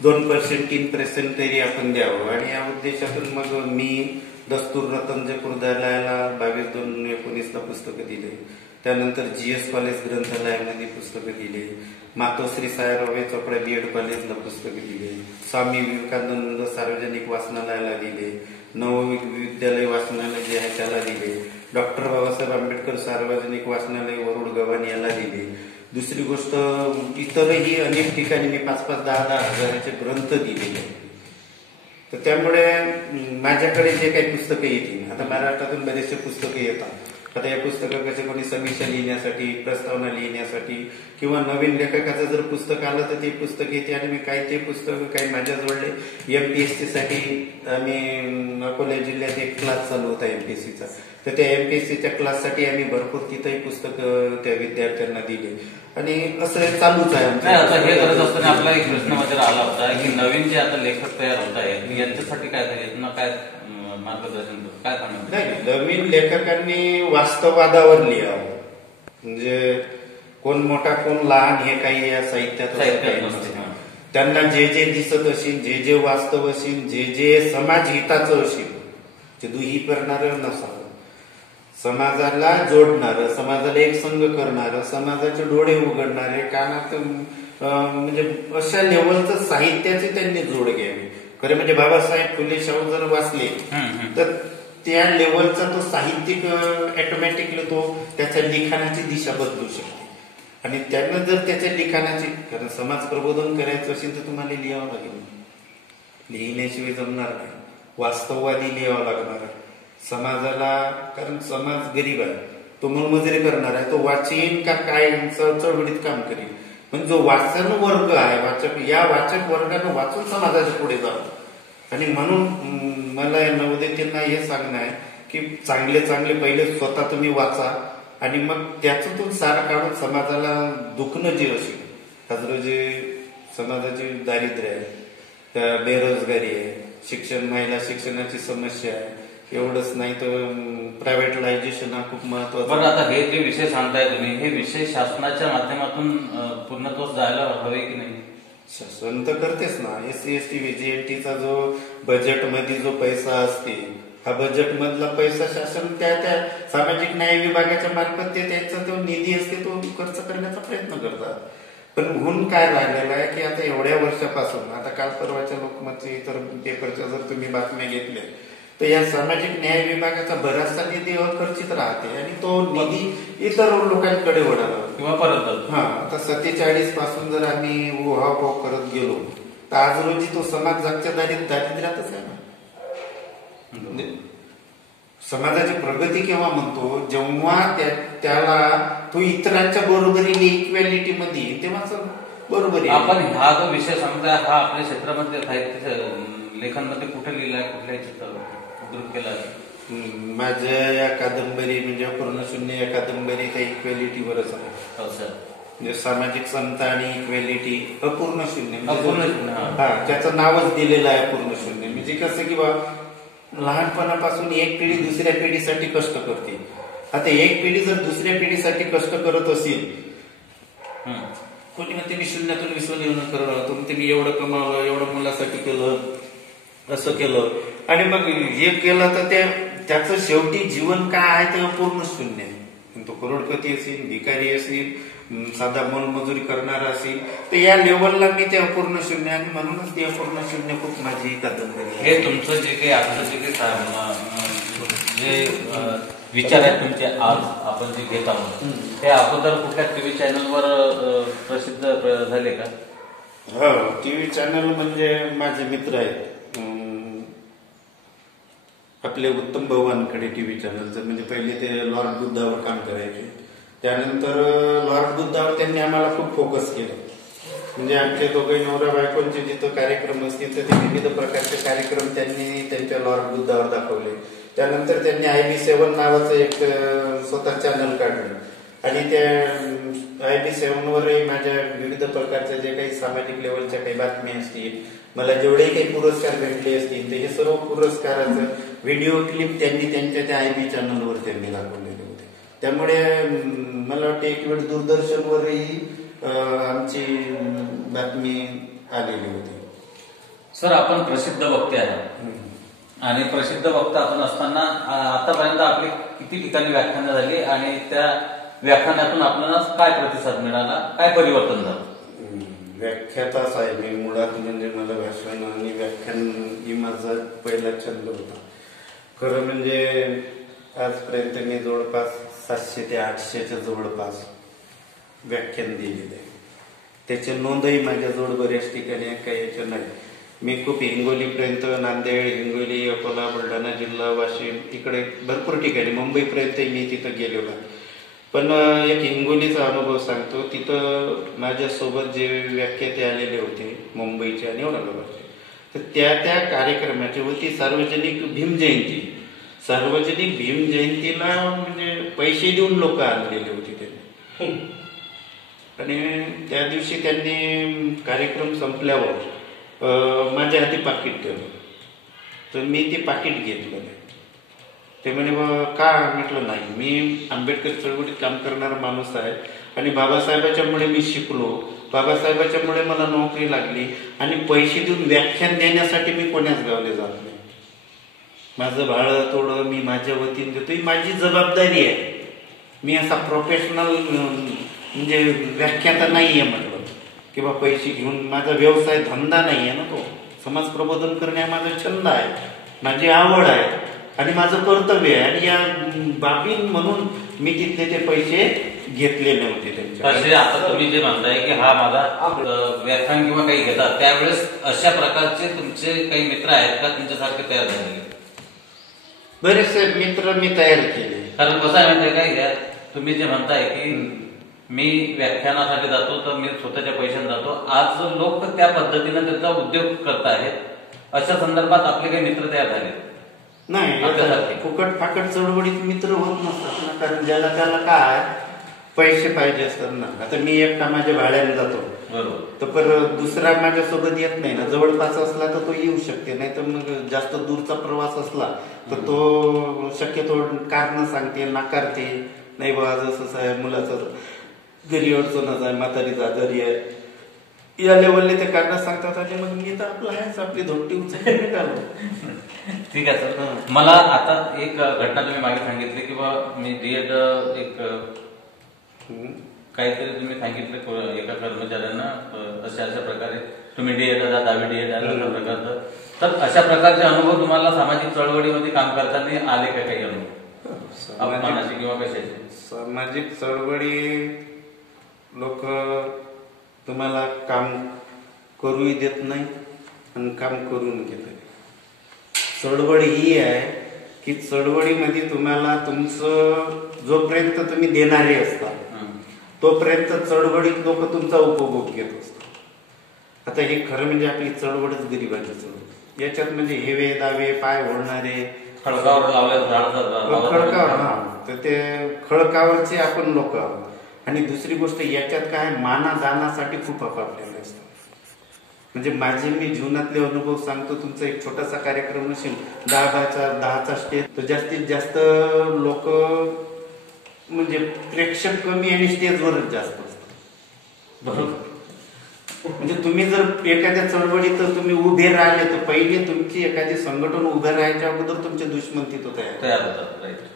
2% 3% तरी आपण द्यावं. आणि या उद्देशातून मग मी दस्तूर रतन कृदालयाला 22/2/19 पुस्तकं दिले. त्यानंतर GS कॉलेज ग्रंथालयामध्ये पुस्तकं दिले. मातोश्री साहेबराव चोपडा BEd कॉलेजला पुस्तकं दिले. स्वामी विवेकानंद सार्वजनिक वाचनालयाला दिले. नवविद्यालय वाचनालय जे आहे त्याला दिले. डॉक्टर बाबासाहेब आंबेडकर सार्वजनिक वाचनालय वरुड गव्हाण याला दिले. दुसरी गोष्ट, इतरही अनेक ठिकाणी मी 5-10 हजाराचे ग्रंथ दिलेले. तर त्यामुळे माझ्याकडे जे काही पुस्तकं येतील, आता महाराष्ट्रातून बरेचसे पुस्तकं येतात. आता या पुस्तकं कसे, कोणी समीक्षा लिहिण्यासाठी, प्रस्तावना लिहिण्यासाठी, किंवा नवीन लेखकाचं जर पुस्तक आलं तर ते पुस्तक येते. आणि मी काही ते पुस्तकं काही माझ्या जोडले. MPSC साठी आम्ही अकोला जिल्ह्यात एक क्लास चालू होता MPSCचा, तर त्या MPSCच्या क्लाससाठी आम्ही भरपूर तिथेही पुस्तकं त्या विद्यार्थ्यांना दिले. आणि असं चालूच आहे. आता हे करत असताना आपला एक प्रश्न मध्ये आला होता की नवीन जे आता लेखक तयार होत आहेत यांच्यासाठी काय काय मार्गदर्शन काय सांगणार? नाही, नवीन लेखकांनी वास्तववादावर लिहावं. म्हणजे कोण मोठा कोण लहान हे काही या साहित्यात नसते. त्यांना जे जे दिसत असेल, जे जे वास्तव असेल, जे जे समाज हिताचं असेल ते दुही करणारं नसावं. समाजाला जोडणारं, समाजाला एक संघ करणारं, समाजाचे डोळे उघडणारे, कानात म्हणजे अशा लेवलचं साहित्याचे त्यांनी जोड घ्यावी. खरे म्हणजे बाबासाहेब फुले शाहू जर वाचले तर त्या लेवलचा तो साहित्यिक ऑटोमॅटिकली तो त्याच्या लिखाणाची दिशा बदलू शकते. आणि त्यानं जर त्याच्या लिखाणाची, कारण समाज प्रबोधन करायचं असेल तर तुम्हाला लिहावं लागेल. लिहिण्याशिवाय जमणार नाही. वास्तववादी लिहावं लागणार आहे समाजाला, कारण समाज गरीब आहे, तो मोलमजुरी करणार आहे, तो वाचीन का काय चळवळीत काम करेल. पण जो वाचन वर्ग आहे, वाचक, या वाचक वर्गानं वाचून समाजाच्या पुढे जावं. आणि म्हणून मला नवोदितींना हे सांगणं आहे की चांगले चांगले पहिले स्वतः तुम्ही वाचा, आणि मग त्याच्यातून सार काढून समाजाला दुखणं जे असेल, हजर जे समाजाची दारिद्र्य आहे, बेरोजगारी आहे, शिक्षण, महिला शिक्षणाची समस्या आहे, एवढंच नाही तर प्रायव्हेटलायझेशन हा खूप महत्वाचा. पण आता हे जे विषय सांगताय तुम्ही, हे विषय शासनाच्या माध्यमातून पूर्णत्वास जायला हवे की नाही? शासन तर करतेच ना. SC ST VGNTचा जो बजेटमध्ये जो पैसा असते, हा बजेट मधला पैसा शासन त्या त्या सामाजिक न्याय विभागाच्या मार्फत ते त्यांचा तो निधी असते तो खर्च करण्याचा प्रयत्न करतात. पण होऊन काय राहिलेलं आहे की आता एवढ्या वर्षापासून, आता काल परवाच्या लोकमतच्या इतर पेपरच्या जर तुम्ही बातम्या घेतल्या तर या सामाजिक न्याय विभागाचा बराचसा निधी अखर्चित राहते आणि तो निधी इतर लोकांकडे वळाला किंवा परत. हा, आता 47 पासून जर आम्ही उहापोह करत गेलो तर आज रोजी तो समाज जागच्या दारिद्र्यातच आहे ना. म्हणजे समाजाची प्रगती केव्हा म्हणतो, जेव्हा त्याला तो इतरांच्या बरोबरीने इक्वॅलिटी मध्ये, तेव्हाच बरोबरी. आपण हा जो विषय सांगताय हा आपल्या क्षेत्रामध्ये साहित्य लेखनमध्ये कुठे लिहिलाय, कुठल्या उद्धृत केला? माझ्या या कादंबरी म्हणजे अपूर्ण शून्य या कादंबरी त्या इक्वॅलिटीवरच आहे. हो सर. म्हणजे सामाजिक समता आणि इक्वॅलिटी अपूर्ण शून्य, अपूर्ण शून्य. हा, त्याचं नावच दिलेलं आहे अपूर्ण शून्य. म्हणजे कसं की बा लहानपणापासून एक पिढी दुसऱ्या पिढीसाठी कष्ट करते. आता एक पिढी जर दुसऱ्या पिढीसाठी कष्ट करत असेल, कोणी म्हणते मी शून्यातून विसरून येऊन करणार, तुम्ही मी एवढं कमावलं, एवढं मुलासाठी केलं, असं केलं, आणि मग हे केलं तर त्याचं शेवटी जीवन काय आहे ते अपूर्ण शून्य आहे. तो करोडपती असेल, भिकारी असेल, साधा मोलमजुरी करणारा असेल, तर या लेवलला मी ते अपूर्ण शून्य, आणि म्हणूनच ते अपूर्ण शून्य खूप माझी कादंबरी. हे तुमचं जे काही आता जे काही विचार आहेत तुमचे आज आपण जे घेत आहोत ते अगोदर कुठल्या टीव्ही चॅनलवर प्रसिद्ध झाले का? हो, टीव्ही चॅनल म्हणजे माझे मित्र आहेत आपले उत्तम भगवानकडे टीव्ही चॅनलचं. म्हणजे पहिले ते लॉर्ड बुद्धावर काम करायचे, त्यानंतर लॉर्ड बुद्धावर त्यांनी आम्हाला खूप फोकस केलं. म्हणजे आमचे दोघे नवरा बायकोंचे जिथं कार्यक्रम असतील तर ते विविध प्रकारचे कार्यक्रम त्यांनी त्यांच्या लॉर्ड बुद्धावर दाखवले. त्यानंतर त्यांनी IB7 नावाचं एक स्वतः चॅनल काढलं, आणि त्या IB7 वरही माझ्या विविध प्रकारच्या जे काही सामाजिक लेवलच्या काही बातम्या असतील, मला जेवढेही काही पुरस्कार भेटले असतील ते हे सर्व पुरस्काराचं व्हिडिओ क्लिप त्यांनी त्यांच्या त्या IB चॅनलवर त्यांनी दाखवलेले होते. त्यामुळे मला वाटतं एक वेळ दूरदर्शनवरही आमची बातमी आलेली होती. सर, आपण प्रसिद्ध वक्ते आहे आणि प्रसिद्ध वक्ता आपण असताना आतापर्यंत आपली किती ठिकाणी व्याख्यानं झाली आणि त्या व्याख्यानातून आपल्याला काय प्रतिसाद मिळाला, काय परिवर्तन झालं? व्याख्याताच आहे मी मुळात. म्हणजे मला भाषण आणि व्याख्यान ही माझा पहिला छंद होता. खरं म्हणजे आजपर्यंत मी जवळपास 700 ते 800च्या जवळपास व्याख्यान दिलेले आहे. त्याची नोंदही माझ्याजवळ बऱ्याच ठिकाणी काही याच्या नाही. मी खूप हिंगोलीपर्यंत, नांदेड, हिंगोली, अकोला, बुलढाणा जिल्हा, वाशिम, इकडे भरपूर ठिकाणी, मुंबईपर्यंत मी तिथं गेलेलो आहे. पण एक हिंगोलीचा अनुभव सांगतो. तिथं माझ्यासोबत जे व्याख्याते आलेले होते मुंबईचे आणि औरंगाबादचे, तर त्या कार्यक्रमाची होती सार्वजनिक भीम जयंती. सार्वजनिक भीम जयंतीला म्हणजे पैसे देऊन लोक आणलेले होते त्यांनी. आणि त्या दिवशी त्यांनी कार्यक्रम संपल्यावर माझ्या हाती पाकिट ठेवलं, तर मी ते पाकिट घेतलं नाही. ते म्हणे का? म्हटलं नाही, मी आंबेडकर चळवळीत काम करणारा माणूस आहे आणि बाबासाहेबाच्यामुळे मी शिकलो, बाबासाहेबाच्यामुळे मला नोकरी लागली, आणि पैसे देऊन व्याख्यान देण्यासाठी मी कोण्याच गावले जात नाही. माझं भाडं थोडं मी माझ्या वतीने देतो, ही माझी जबाबदारी आहे. मी असा प्रोफेशनल म्हणजे व्याख्याता नाही आहे म्हटलं, किंवा पैसे घेऊन माझा व्यवसाय धंदा नाही आहे ना, तो समाज प्रबोधन करणे माझा छंद आहे, माझी आवड आहे आणि माझं कर्तव्य आहे. आणि या बाबी म्हणून मी तिथले ते पैसे घेतले नव्हते त्यांच्या. आता तुम्ही जे म्हणताय की हा माझा व्याख्यान किंवा काही घेतात, त्यावेळेस अशा प्रकारचे तुमचे काही मित्र आहेत का तुमच्यासारखे तयार झालेले? बरेचसे मित्र मी तयार केले. कारण कसं आहे माहिती आहे काय, तुम्ही जे म्हणताय की मी व्याख्यानासाठी जातो तर मी स्वतःच्या पैशाने जातो, आज लोक त्या पद्धतीने त्याचा उद्योग करत आहेत. अशा संदर्भात आपले काही मित्र तयार झाले नाही? फुकट फाकट चळवळीत मित्र होत नसतात ना, कारण ज्याला त्याला काय पैसे पाहिजे असतात ना. आता मी एकटा माझ्या भाड्याने जातो, बरोबर, तर परत दुसरा माझ्यासोबत येत नाही ना. जवळपास असला तर तो येऊ शकते, नाही तर मग जास्त दूरचा प्रवास असला तर तो शक्यतो कारण सांगते, नाकारते. नाही बा जसं साहेब मुलाचं घरी अडचणच आहे, म्हातारीचा आजारी आहे, या लेवलले ते कारण सांगतात आणि मग मी तर आपलं आहेच, आपली धोटी उचलून निघालो. ठीक आहे सर. मला आता एक घटना तुम्ही मागे सांगितली की बा मी डीएड एक काहीतरी तुम्ही सांगितलं एका कर्मचाऱ्यांना अशा अशा प्रकारे तुम्ही डीएड दहावी डीएड अशा प्रकारचं. तर अशा प्रकारचे अनुभव तुम्हाला सामाजिक चळवळीमध्ये काम करताना आले का काही अनुभव अपमानाचे किंवा कशाचे? सामाजिक चळवळी लोक तुम्हाला काम करूही देत नाही आणि काम करून घेत. चळवळ ही आहे की चळवळीमध्ये तुम्हाला तुमचं जोपर्यंत तुम्ही देणारे असता तोपर्यंत चळवळीत लोक तुमचा उपभोग घेत असतात. आता हे खरं म्हणजे आपली चळवळच गरिबाची चळवळ. याच्यात म्हणजे हेवे दावे पाय ओढणारे खडकावर खडकावर तर ते खडकावरचे आपण लोक आहोत. आणि दुसरी गोष्ट याच्यात काय माना दानासाठी खूप आपल्याला असतात. म्हणजे माझे मी जीवनातले अनुभव सांगतो. तुमचा एक छोटासा कार्यक्रम असेल 10चा स्टेज तर जास्तीत जास्त लोक म्हणजे प्रेक्षक कमी आणि स्टेजवरच जास्त असतात. बरोबर. म्हणजे तुम्ही जर एखाद्या चळवळीत तुम्ही उभे राहिले तर पहिले तुमची एखादी संघटन उभे राहायच्या अगोदर तुमचे दुश्मन तिथं तयार होतात.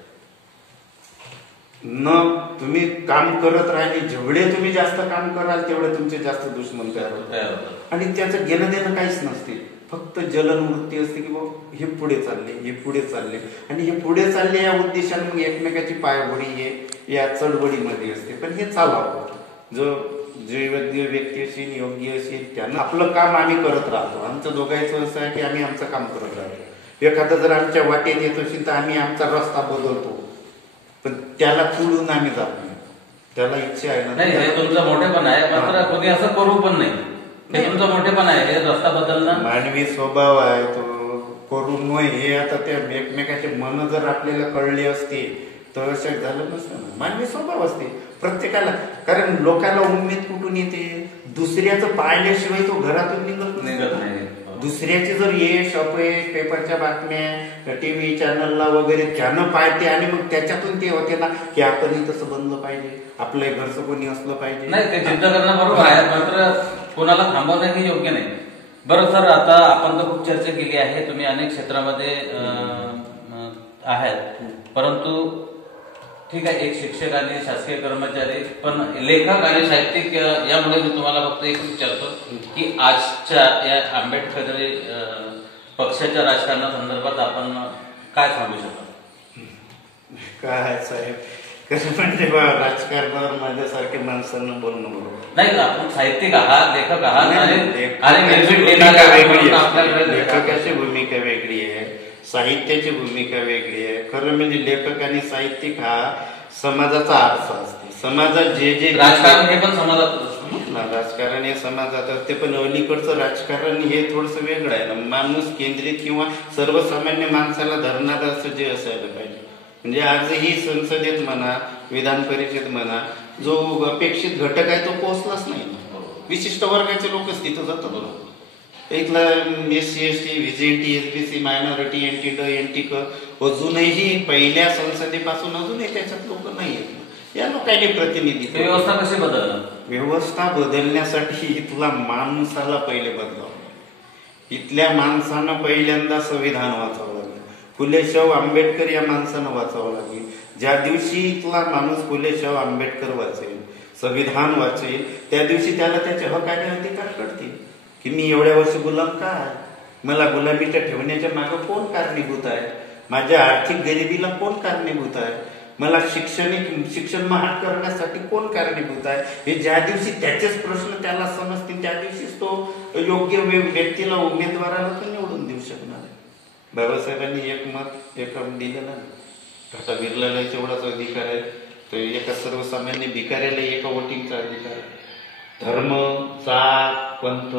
न तुम्ही काम करत राहिले जेवढे तुम्ही जास्त काम कराल तेवढे तुमचे जास्त दुश्मन तयार होतात. आणि त्याचं घेणं देणं काहीच नसते. फक्त जलनवृत्ती असते की बाबा हे पुढे चालले हे पुढे चालले आणि हे पुढे चालले या उद्देशाने मग एकमेकाची पायघोडी हे या चळवळीमध्ये असते. पण हे चालावं. जो व्यक्ती असेल योग्य असेल त्यानं आपलं काम आम्ही करत राहतो. आमचं दोघांचं असं आहे की आम्ही आमचं काम करत राहतो. एखादं जर आमच्या वाटेत येत असेल तर आम्ही आमचा रस्ता बदलतो. पण त्याला चुळून आम्ही जात नाही. त्याला इच्छा आहे ना. हे तुमचं मोठेपण आहे. मात्र कोणी असं करू पण नाही. हे तुमचं मोठेपण आहे. हे रस्ता बदलणं मानवी स्वभाव आहे तो. करू नये हे आता त्या एकमेकाचे मन जर आपल्याला कळले असते तर असं झालं नसतं ना. मानवी स्वभाव असते प्रत्येकाला. कारण लोकांना उमेद कुठून येते? दुसऱ्याचं पाहिल्याशिवाय तो घरातून निघत नाही. दुसऱ्याचे जर यश अपयश पेपरच्या बातम्या टीव्ही चॅनलला वगैरे त्यानं पाहते आणि मग त्याच्यातून ते होते ना की आपणही तसं बनलं पाहिजे, आपल्या घरचं कोणी असलं पाहिजे. नाही ते चिंता करणं बरोबर आहे. मात्र कोणाला थांबवणं हे योग्य नाही. बरं सर, आता आपण तर खूप चर्चा केली आहे. तुम्ही अनेक क्षेत्रामध्ये आहात. परंतु ठीक आहे, एक शिक्षक आणि शासकीय कर्मचारी पण लेखक आणि साहित्यिक यामुळे मी तुम्हाला फक्त एक विचारतो की आजच्या या आंबेडकरी पक्षाच्या राजकारणासंदर्भात आपण काय सांगू शकतो? काय साहेब कसं म्हणजे राजकारणावर माझ्यासारख्या माणसांना बोलणं बरोबर नाही. आपण साहित्यिक आहात, लेखक आहात लेखकाची भूमिका वेगळी आहे, साहित्याची भूमिका वेगळी आहे. खरं म्हणजे लेखक आणि साहित्यिक हा समाजाचा आरसा असते. समाजात जे राजकारण हे पण समाजात ना, राजकारण हे समाजात असते. पण अलीकडचं राजकारण हे थोडस वेगळं आहे ना. माणूस केंद्रित किंवा सर्वसामान्य माणसाला धरणारं असं जे असायला पाहिजे. म्हणजे आजही संसदेत म्हणा विधान परिषद म्हणा जो अपेक्षित घटक आहे तो पोहोचलाच नाही. विशिष्ट वर्गाचे लोकच तिथं जातात. इथला SC ST VGT SBC minority NT ड NT क अजूनही पहिल्या संसदेपासून अजूनही त्याच्यात लोक नाही आहेत. या लोकांनी प्रतिनिधित्व. व्यवस्था कशी बदलणार? व्यवस्था बदलण्यासाठी इथला माणसाला पहिले बदलावं. इथल्या माणसानं पहिल्यांदा संविधान वाचावं लागेल. फुले शाहू आंबेडकर या माणसानं वाचावं लागेल. ज्या दिवशी इथला माणूस फुले शाहू आंबेडकर वाचेल, संविधान वाचेल, त्या दिवशी त्याला त्याचे हक आणि अधिकार कळतील की मी एवढ्या वर्ष गुलाम का आहे, मला गुलामीच्या ठेवण्याच्या मागे कोण कारणीभूत आहे, माझ्या आर्थिक गरिबीला कोण कारणीभूत आहे, मला शिक्षण महाग करण्यासाठी कोण कारणीभूत आहे. हे ज्या दिवशी त्याचेच प्रश्न त्याला समजतील त्या दिवशीच तो योग्य व्यक्तीला उमेदवाराला तो निवडून देऊ शकणार आहे. बाबासाहेबांनी एक मत एका दिलं ना. आता बिर्लाला तेवढाच अधिकार आहे तर एका सर्वसामान्य भिकाऱ्याला एका वोटिंगचा अधिकार आहे. धर्म जात पंथ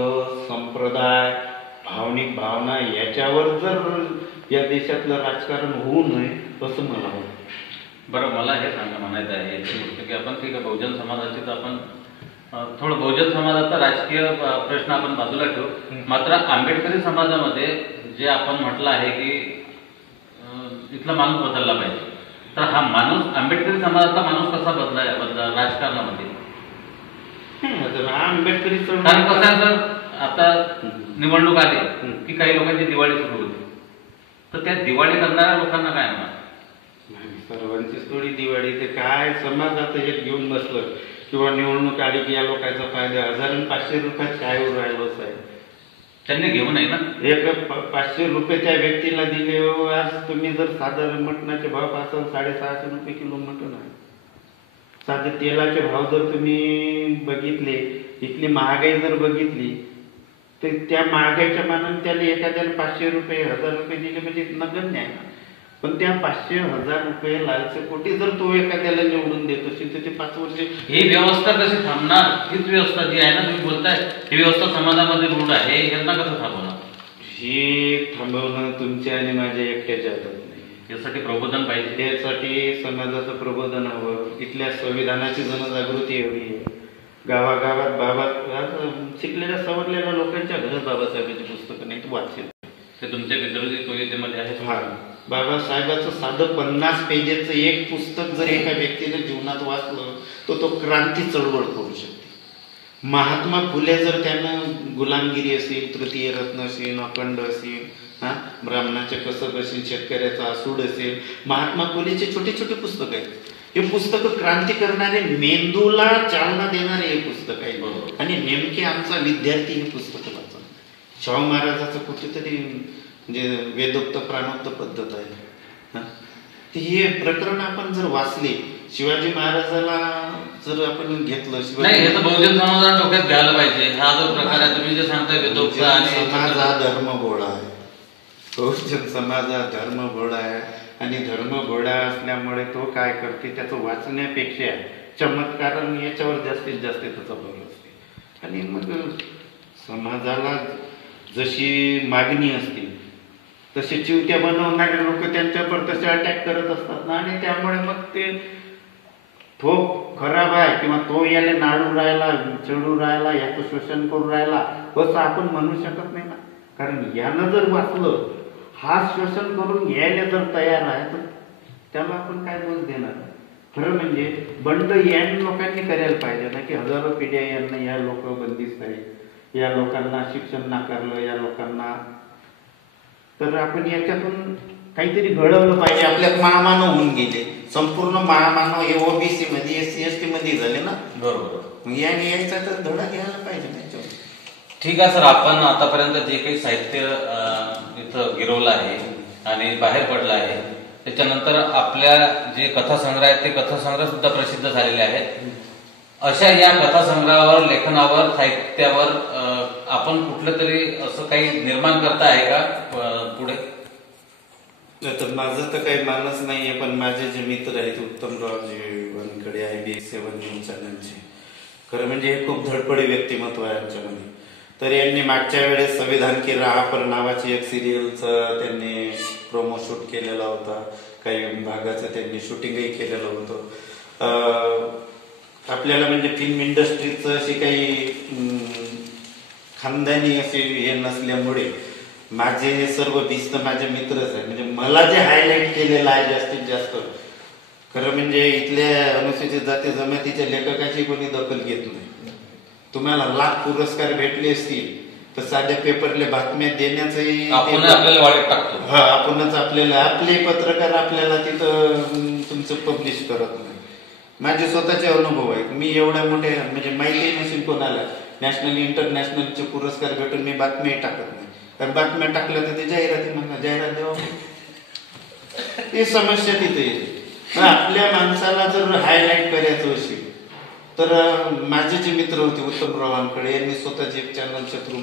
संप्रदाय भावनिक भावना याच्यावर जर या देशातलं राजकारण होऊ नये असं मला वाटतं. बरं, मला हे म्हणायचं आहे याची गोष्ट की आपण ठीक आहे बहुजन समाजाची तर आपण थोडं बहुजन समाजाचा राजकीय प्रश्न आपण बाजूला ठेवू. मात्र आंबेडकरी समाजामध्ये जे आपण म्हटलं आहे की इथला माणूस बदलला पाहिजे, तर हा माणूस आंबेडकरी समाजाचा माणूस कसा बदला राजकारणामध्ये? आंबेडकरी कारण कसं आहे सर, आता निवडणूक आली की काही लोकांची दिवाळी सुरू होती, तर त्या दिवाळी करणाऱ्या लोकांना काय म्हणणार? सर्वांचीच थोडी दिवाळी, ते काय समाजात एक घेऊन बसलं किंवा निवडणूक आली की या लोकांचा फायदा 1000 आणि 500 रुपयात काय होऊन राहिलो साहेब? त्यांनी घेऊ नये ना. एक 500 रुपये त्या व्यक्तीला दिले. आज तुम्ही जर साधारण मटणाचे भाव पाहसाल 650 रुपये किलो मटण आहे. साधे तेलाचे भाव जर तुम्ही बघितले, इथली महागाई जर बघितली, तर त्या महागाईच्या मानाने त्याला एखाद्याला 500 रुपये 1000 रुपये दिले म्हणजे नगण्य आहे ना. पण त्या 500 1000 रुपये लालचे पोटी जर तो एखाद्याला निवडून देत असेल तर ते 5 वर्ष ही व्यवस्था कशी थांबणार? हीच व्यवस्था जी आहे ना, तुम्ही बोलताय ही व्यवस्था समाजामध्ये रूढ आहे, यांना कसं थांबवणार? ही थांबवणं तुमच्या आणि माझ्या एकट्याच्या हातात नाही. यासाठी प्रबोधन पाहिजे. त्यासाठी समाजाचं प्रबोधन हवं. इथल्या संविधानाची जनजागृती हवी आहे. गावागावात शिकलेल्या सवरलेल्या लोकांच्या घरात बाबासाहेबांची पुस्तकं नाही वाचतील. ते तुमच्या विद्रोही कवितेमध्ये आहे. हा, बाबासाहेबाचं साधं 50 पेजेचं एक पुस्तक जर एका व्यक्तीने जीवनात वाचलं तर तो क्रांती चळवळ करू शकते. महात्मा फुले जर त्यानं गुलामगिरी असेल, तृतीय रत्न असेल, अखंड असेल, ब्राह्मणाचे कसब असेल, शेतकऱ्याचा आसूड असेल, महात्मा फुलेचे छोटे छोटे पुस्तक आहेत. हे पुस्तक क्रांती करणारे, मेंदूला चालना देणारे हे पुस्तक आहे. आणि नेमके आमचा विद्यार्थी हे पुस्तक वाचन. शाहू महाराजाचं कुठेतरी म्हणजे वेदोक्त प्राणोक्त पद्धत आहे. हे प्रकरण आपण जर वाचले, शिवाजी महाराजाला जर आपण घेतलं, नाही हे तर बहुजन समाजाला डोक्यात घ्यायला पाहिजे. हा जो प्रकार आहे तुम्ही जे सांगताय वेदोक्त आणि समाज हा धर्म भोळा आहे. बहुजन समाज हा धर्म भोळा आहे आणि धर्म भोळा असल्यामुळे तो काय करते, त्याचं वाचण्यापेक्षा चमत्कार याच्यावर जास्तीत जास्त त्याचा भर असते. आणि मग समाजाला जशी मागणी असते तसे चिवत्या बनवणारे लोक त्यांच्यावर तसे अटॅक करत असतात ना. आणि त्यामुळे मग ते तो खराब आहे किंवा तो याला नाडू राहिला, चढू राहिला, याचं शोषण करू राहिला असं आपण म्हणू शकत नाही ना. कारण यानं जर वाचलं, हा शोषण करून यायला जर तयार आहे तर त्याला आपण काय दोष देणार? खरं म्हणजे बंड या लोकांनी करायला पाहिजे ना, की हजारो पिढ्या यांना या लोक बंदिस्त आहे, या लोकांना शिक्षण नाकारलं, या लोकांना. तर आपण याच्यातून काहीतरी घडवलं पाहिजे. आपल्यात महामानव होऊन गेले, संपूर्ण महामानव हे ओबीसी मध्ये, SC ST मध्ये झाले ना. बरोबर. याने याचा तर धडा घ्यायला पाहिजे ना. ठीक आहे सर, आपण आतापर्यंत जे काही साहित्य इथं गिरवलं आहे आणि बाहेर पडलं आहे, त्याच्यानंतर आपल्या जे कथासंग्रह आहेत ते कथासंग्रह सुद्धा प्रसिद्ध झालेले आहेत. अशा या कथासंग्रहावर, लेखनावर, साहित्यावर आपण कुठलं तरी असं काही निर्माण करता आहे का पुढे? तर माझं तर काही मानस नाहीये, पण माझे जे मित्र आहेत उत्तमरावजी वानकडे आहे, IBS7 न्यूज चॅनलचे, खरं म्हणजे हे खूप धडपडी व्यक्तिमत्व आहे आमच्यामध्ये. तर यांनी मागच्या वेळेस संविधान की राह पर नावाची एक सिरियलचं त्यांनी प्रोमो शूट केलेला होता. काही भागाचं त्यांनी शूटिंगही केलेलं होतं. आपल्याला म्हणजे फिल्म इंडस्ट्रीचं अशी काही खानदानी असे हे नसल्यामुळे माझे सर्व 20 तर माझे मित्रच आहे. म्हणजे मला जे हायलाइट केलेलं आहे जास्तीत जास्त, खरं म्हणजे इथल्या अनुसूचित जाती जमातीच्या लेखकाची कोणी दखल घेत नाही. तुम्हाला लाख पुरस्कार भेटले असतील तर साध्या पेपरले बातम्या देण्याचंही आपल्याला वाटत टाकतो. हा, आपणच आपले पत्रकार आपल्याला तिथं तुमचं पब्लिश करत नाही. माझे स्वतःचे अनुभव आहेत. मी एवढ्या मोठे म्हणजे माहिती नसेल कोणाला नॅशनल इंटरनॅशनलचे पुरस्कार भेटून मी बातम्या टाकत नाही. कारण बातम्या टाकल्या तर ते जाहिराती म्हणा, जाहिरात द्यावं, ही समस्या तिथे येते. आपल्या माणसाला जर हायलाइट करायचं असेल तर माझे जे मित्र होते उत्तमरावांकडे, यांनी स्वतःचे एक चॅनलच्या थ्रू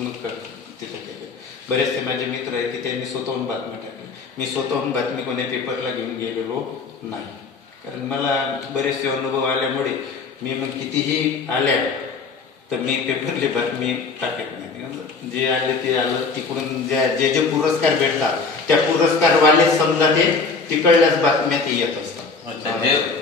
तिथे केले. बरेचसे माझे मित्र आहेत की त्यांनी स्वतःहून बातम्या टाकल्या. मी स्वतःहून बातमी कोण्या पेपरला घेऊन गेलेलो नाही, कारण मला बरेचसे अनुभव आल्यामुळे मी मग कितीही आल्या तर मी पेपरली बातमी टाकत नाही. जे आले ते आलं. तिकडून जे जे पुरस्कार भेटतात त्या पुरस्कारवाले समजा ते तिकडल्याच बातम्या ते येत असतात.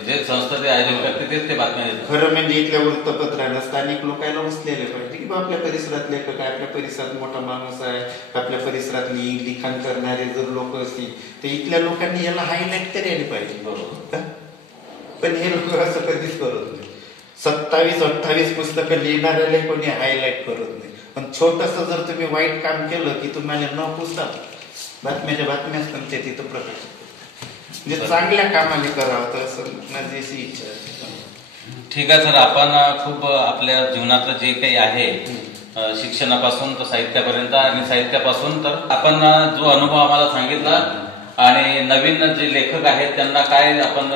जे संस्था ते आयोजन करते तेच ते बातम्या देतात. खरं म्हणजे इथल्या वृत्तपत्रांना स्थानिक लोकांना उचलेले पाहिजे की आपल्या परिसरात लेखक आहे, आपल्या परिसरात मोठा माणूस आहे, आपल्या परिसरातली लिखाण करणारे जर लोक असतील तर इथल्या लोकांनी याला हायलाइट करायला पाहिजे. बरोबर. पण हे लोक असं कधीच करत नाही. 27-28 पुस्तकं लिहिणाऱ्याला कोणी हायलाईट करत नाही. पण छोटस जर तुम्ही वाईट काम केलं की तुम्हाला न पुसता बातम्याच तुमच्या तिथं प्रकट होतात. म्हणजे चांगल्या कामाने करावं तर असं माझी अशी इच्छा आहे. ठीक आहे सर, आपण खूप आपल्या जीवनातलं जे काही आहे शिक्षणापासून तर साहित्यापर्यंत आणि साहित्यापासून तर आपण जो अनुभव आम्हाला सांगितला आणि नवीन जे लेखक आहेत त्यांना काय आपण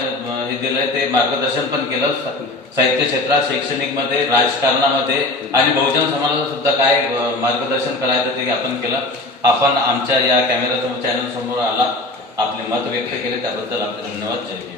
हे दिलंय ते मार्गदर्शन पण केलं साहित्य क्षेत्रात, शैक्षणिक मध्ये, राजकारणामध्ये आणि बहुजन समाजाला सुद्धा काय मार्गदर्शन करायचं ते आपण केलं. आपण आमच्या या कॅमेरा चॅनल समोर आला, आपले मत व्यक्त केले त्याबद्दल आपले धन्यवाद. जय भीम.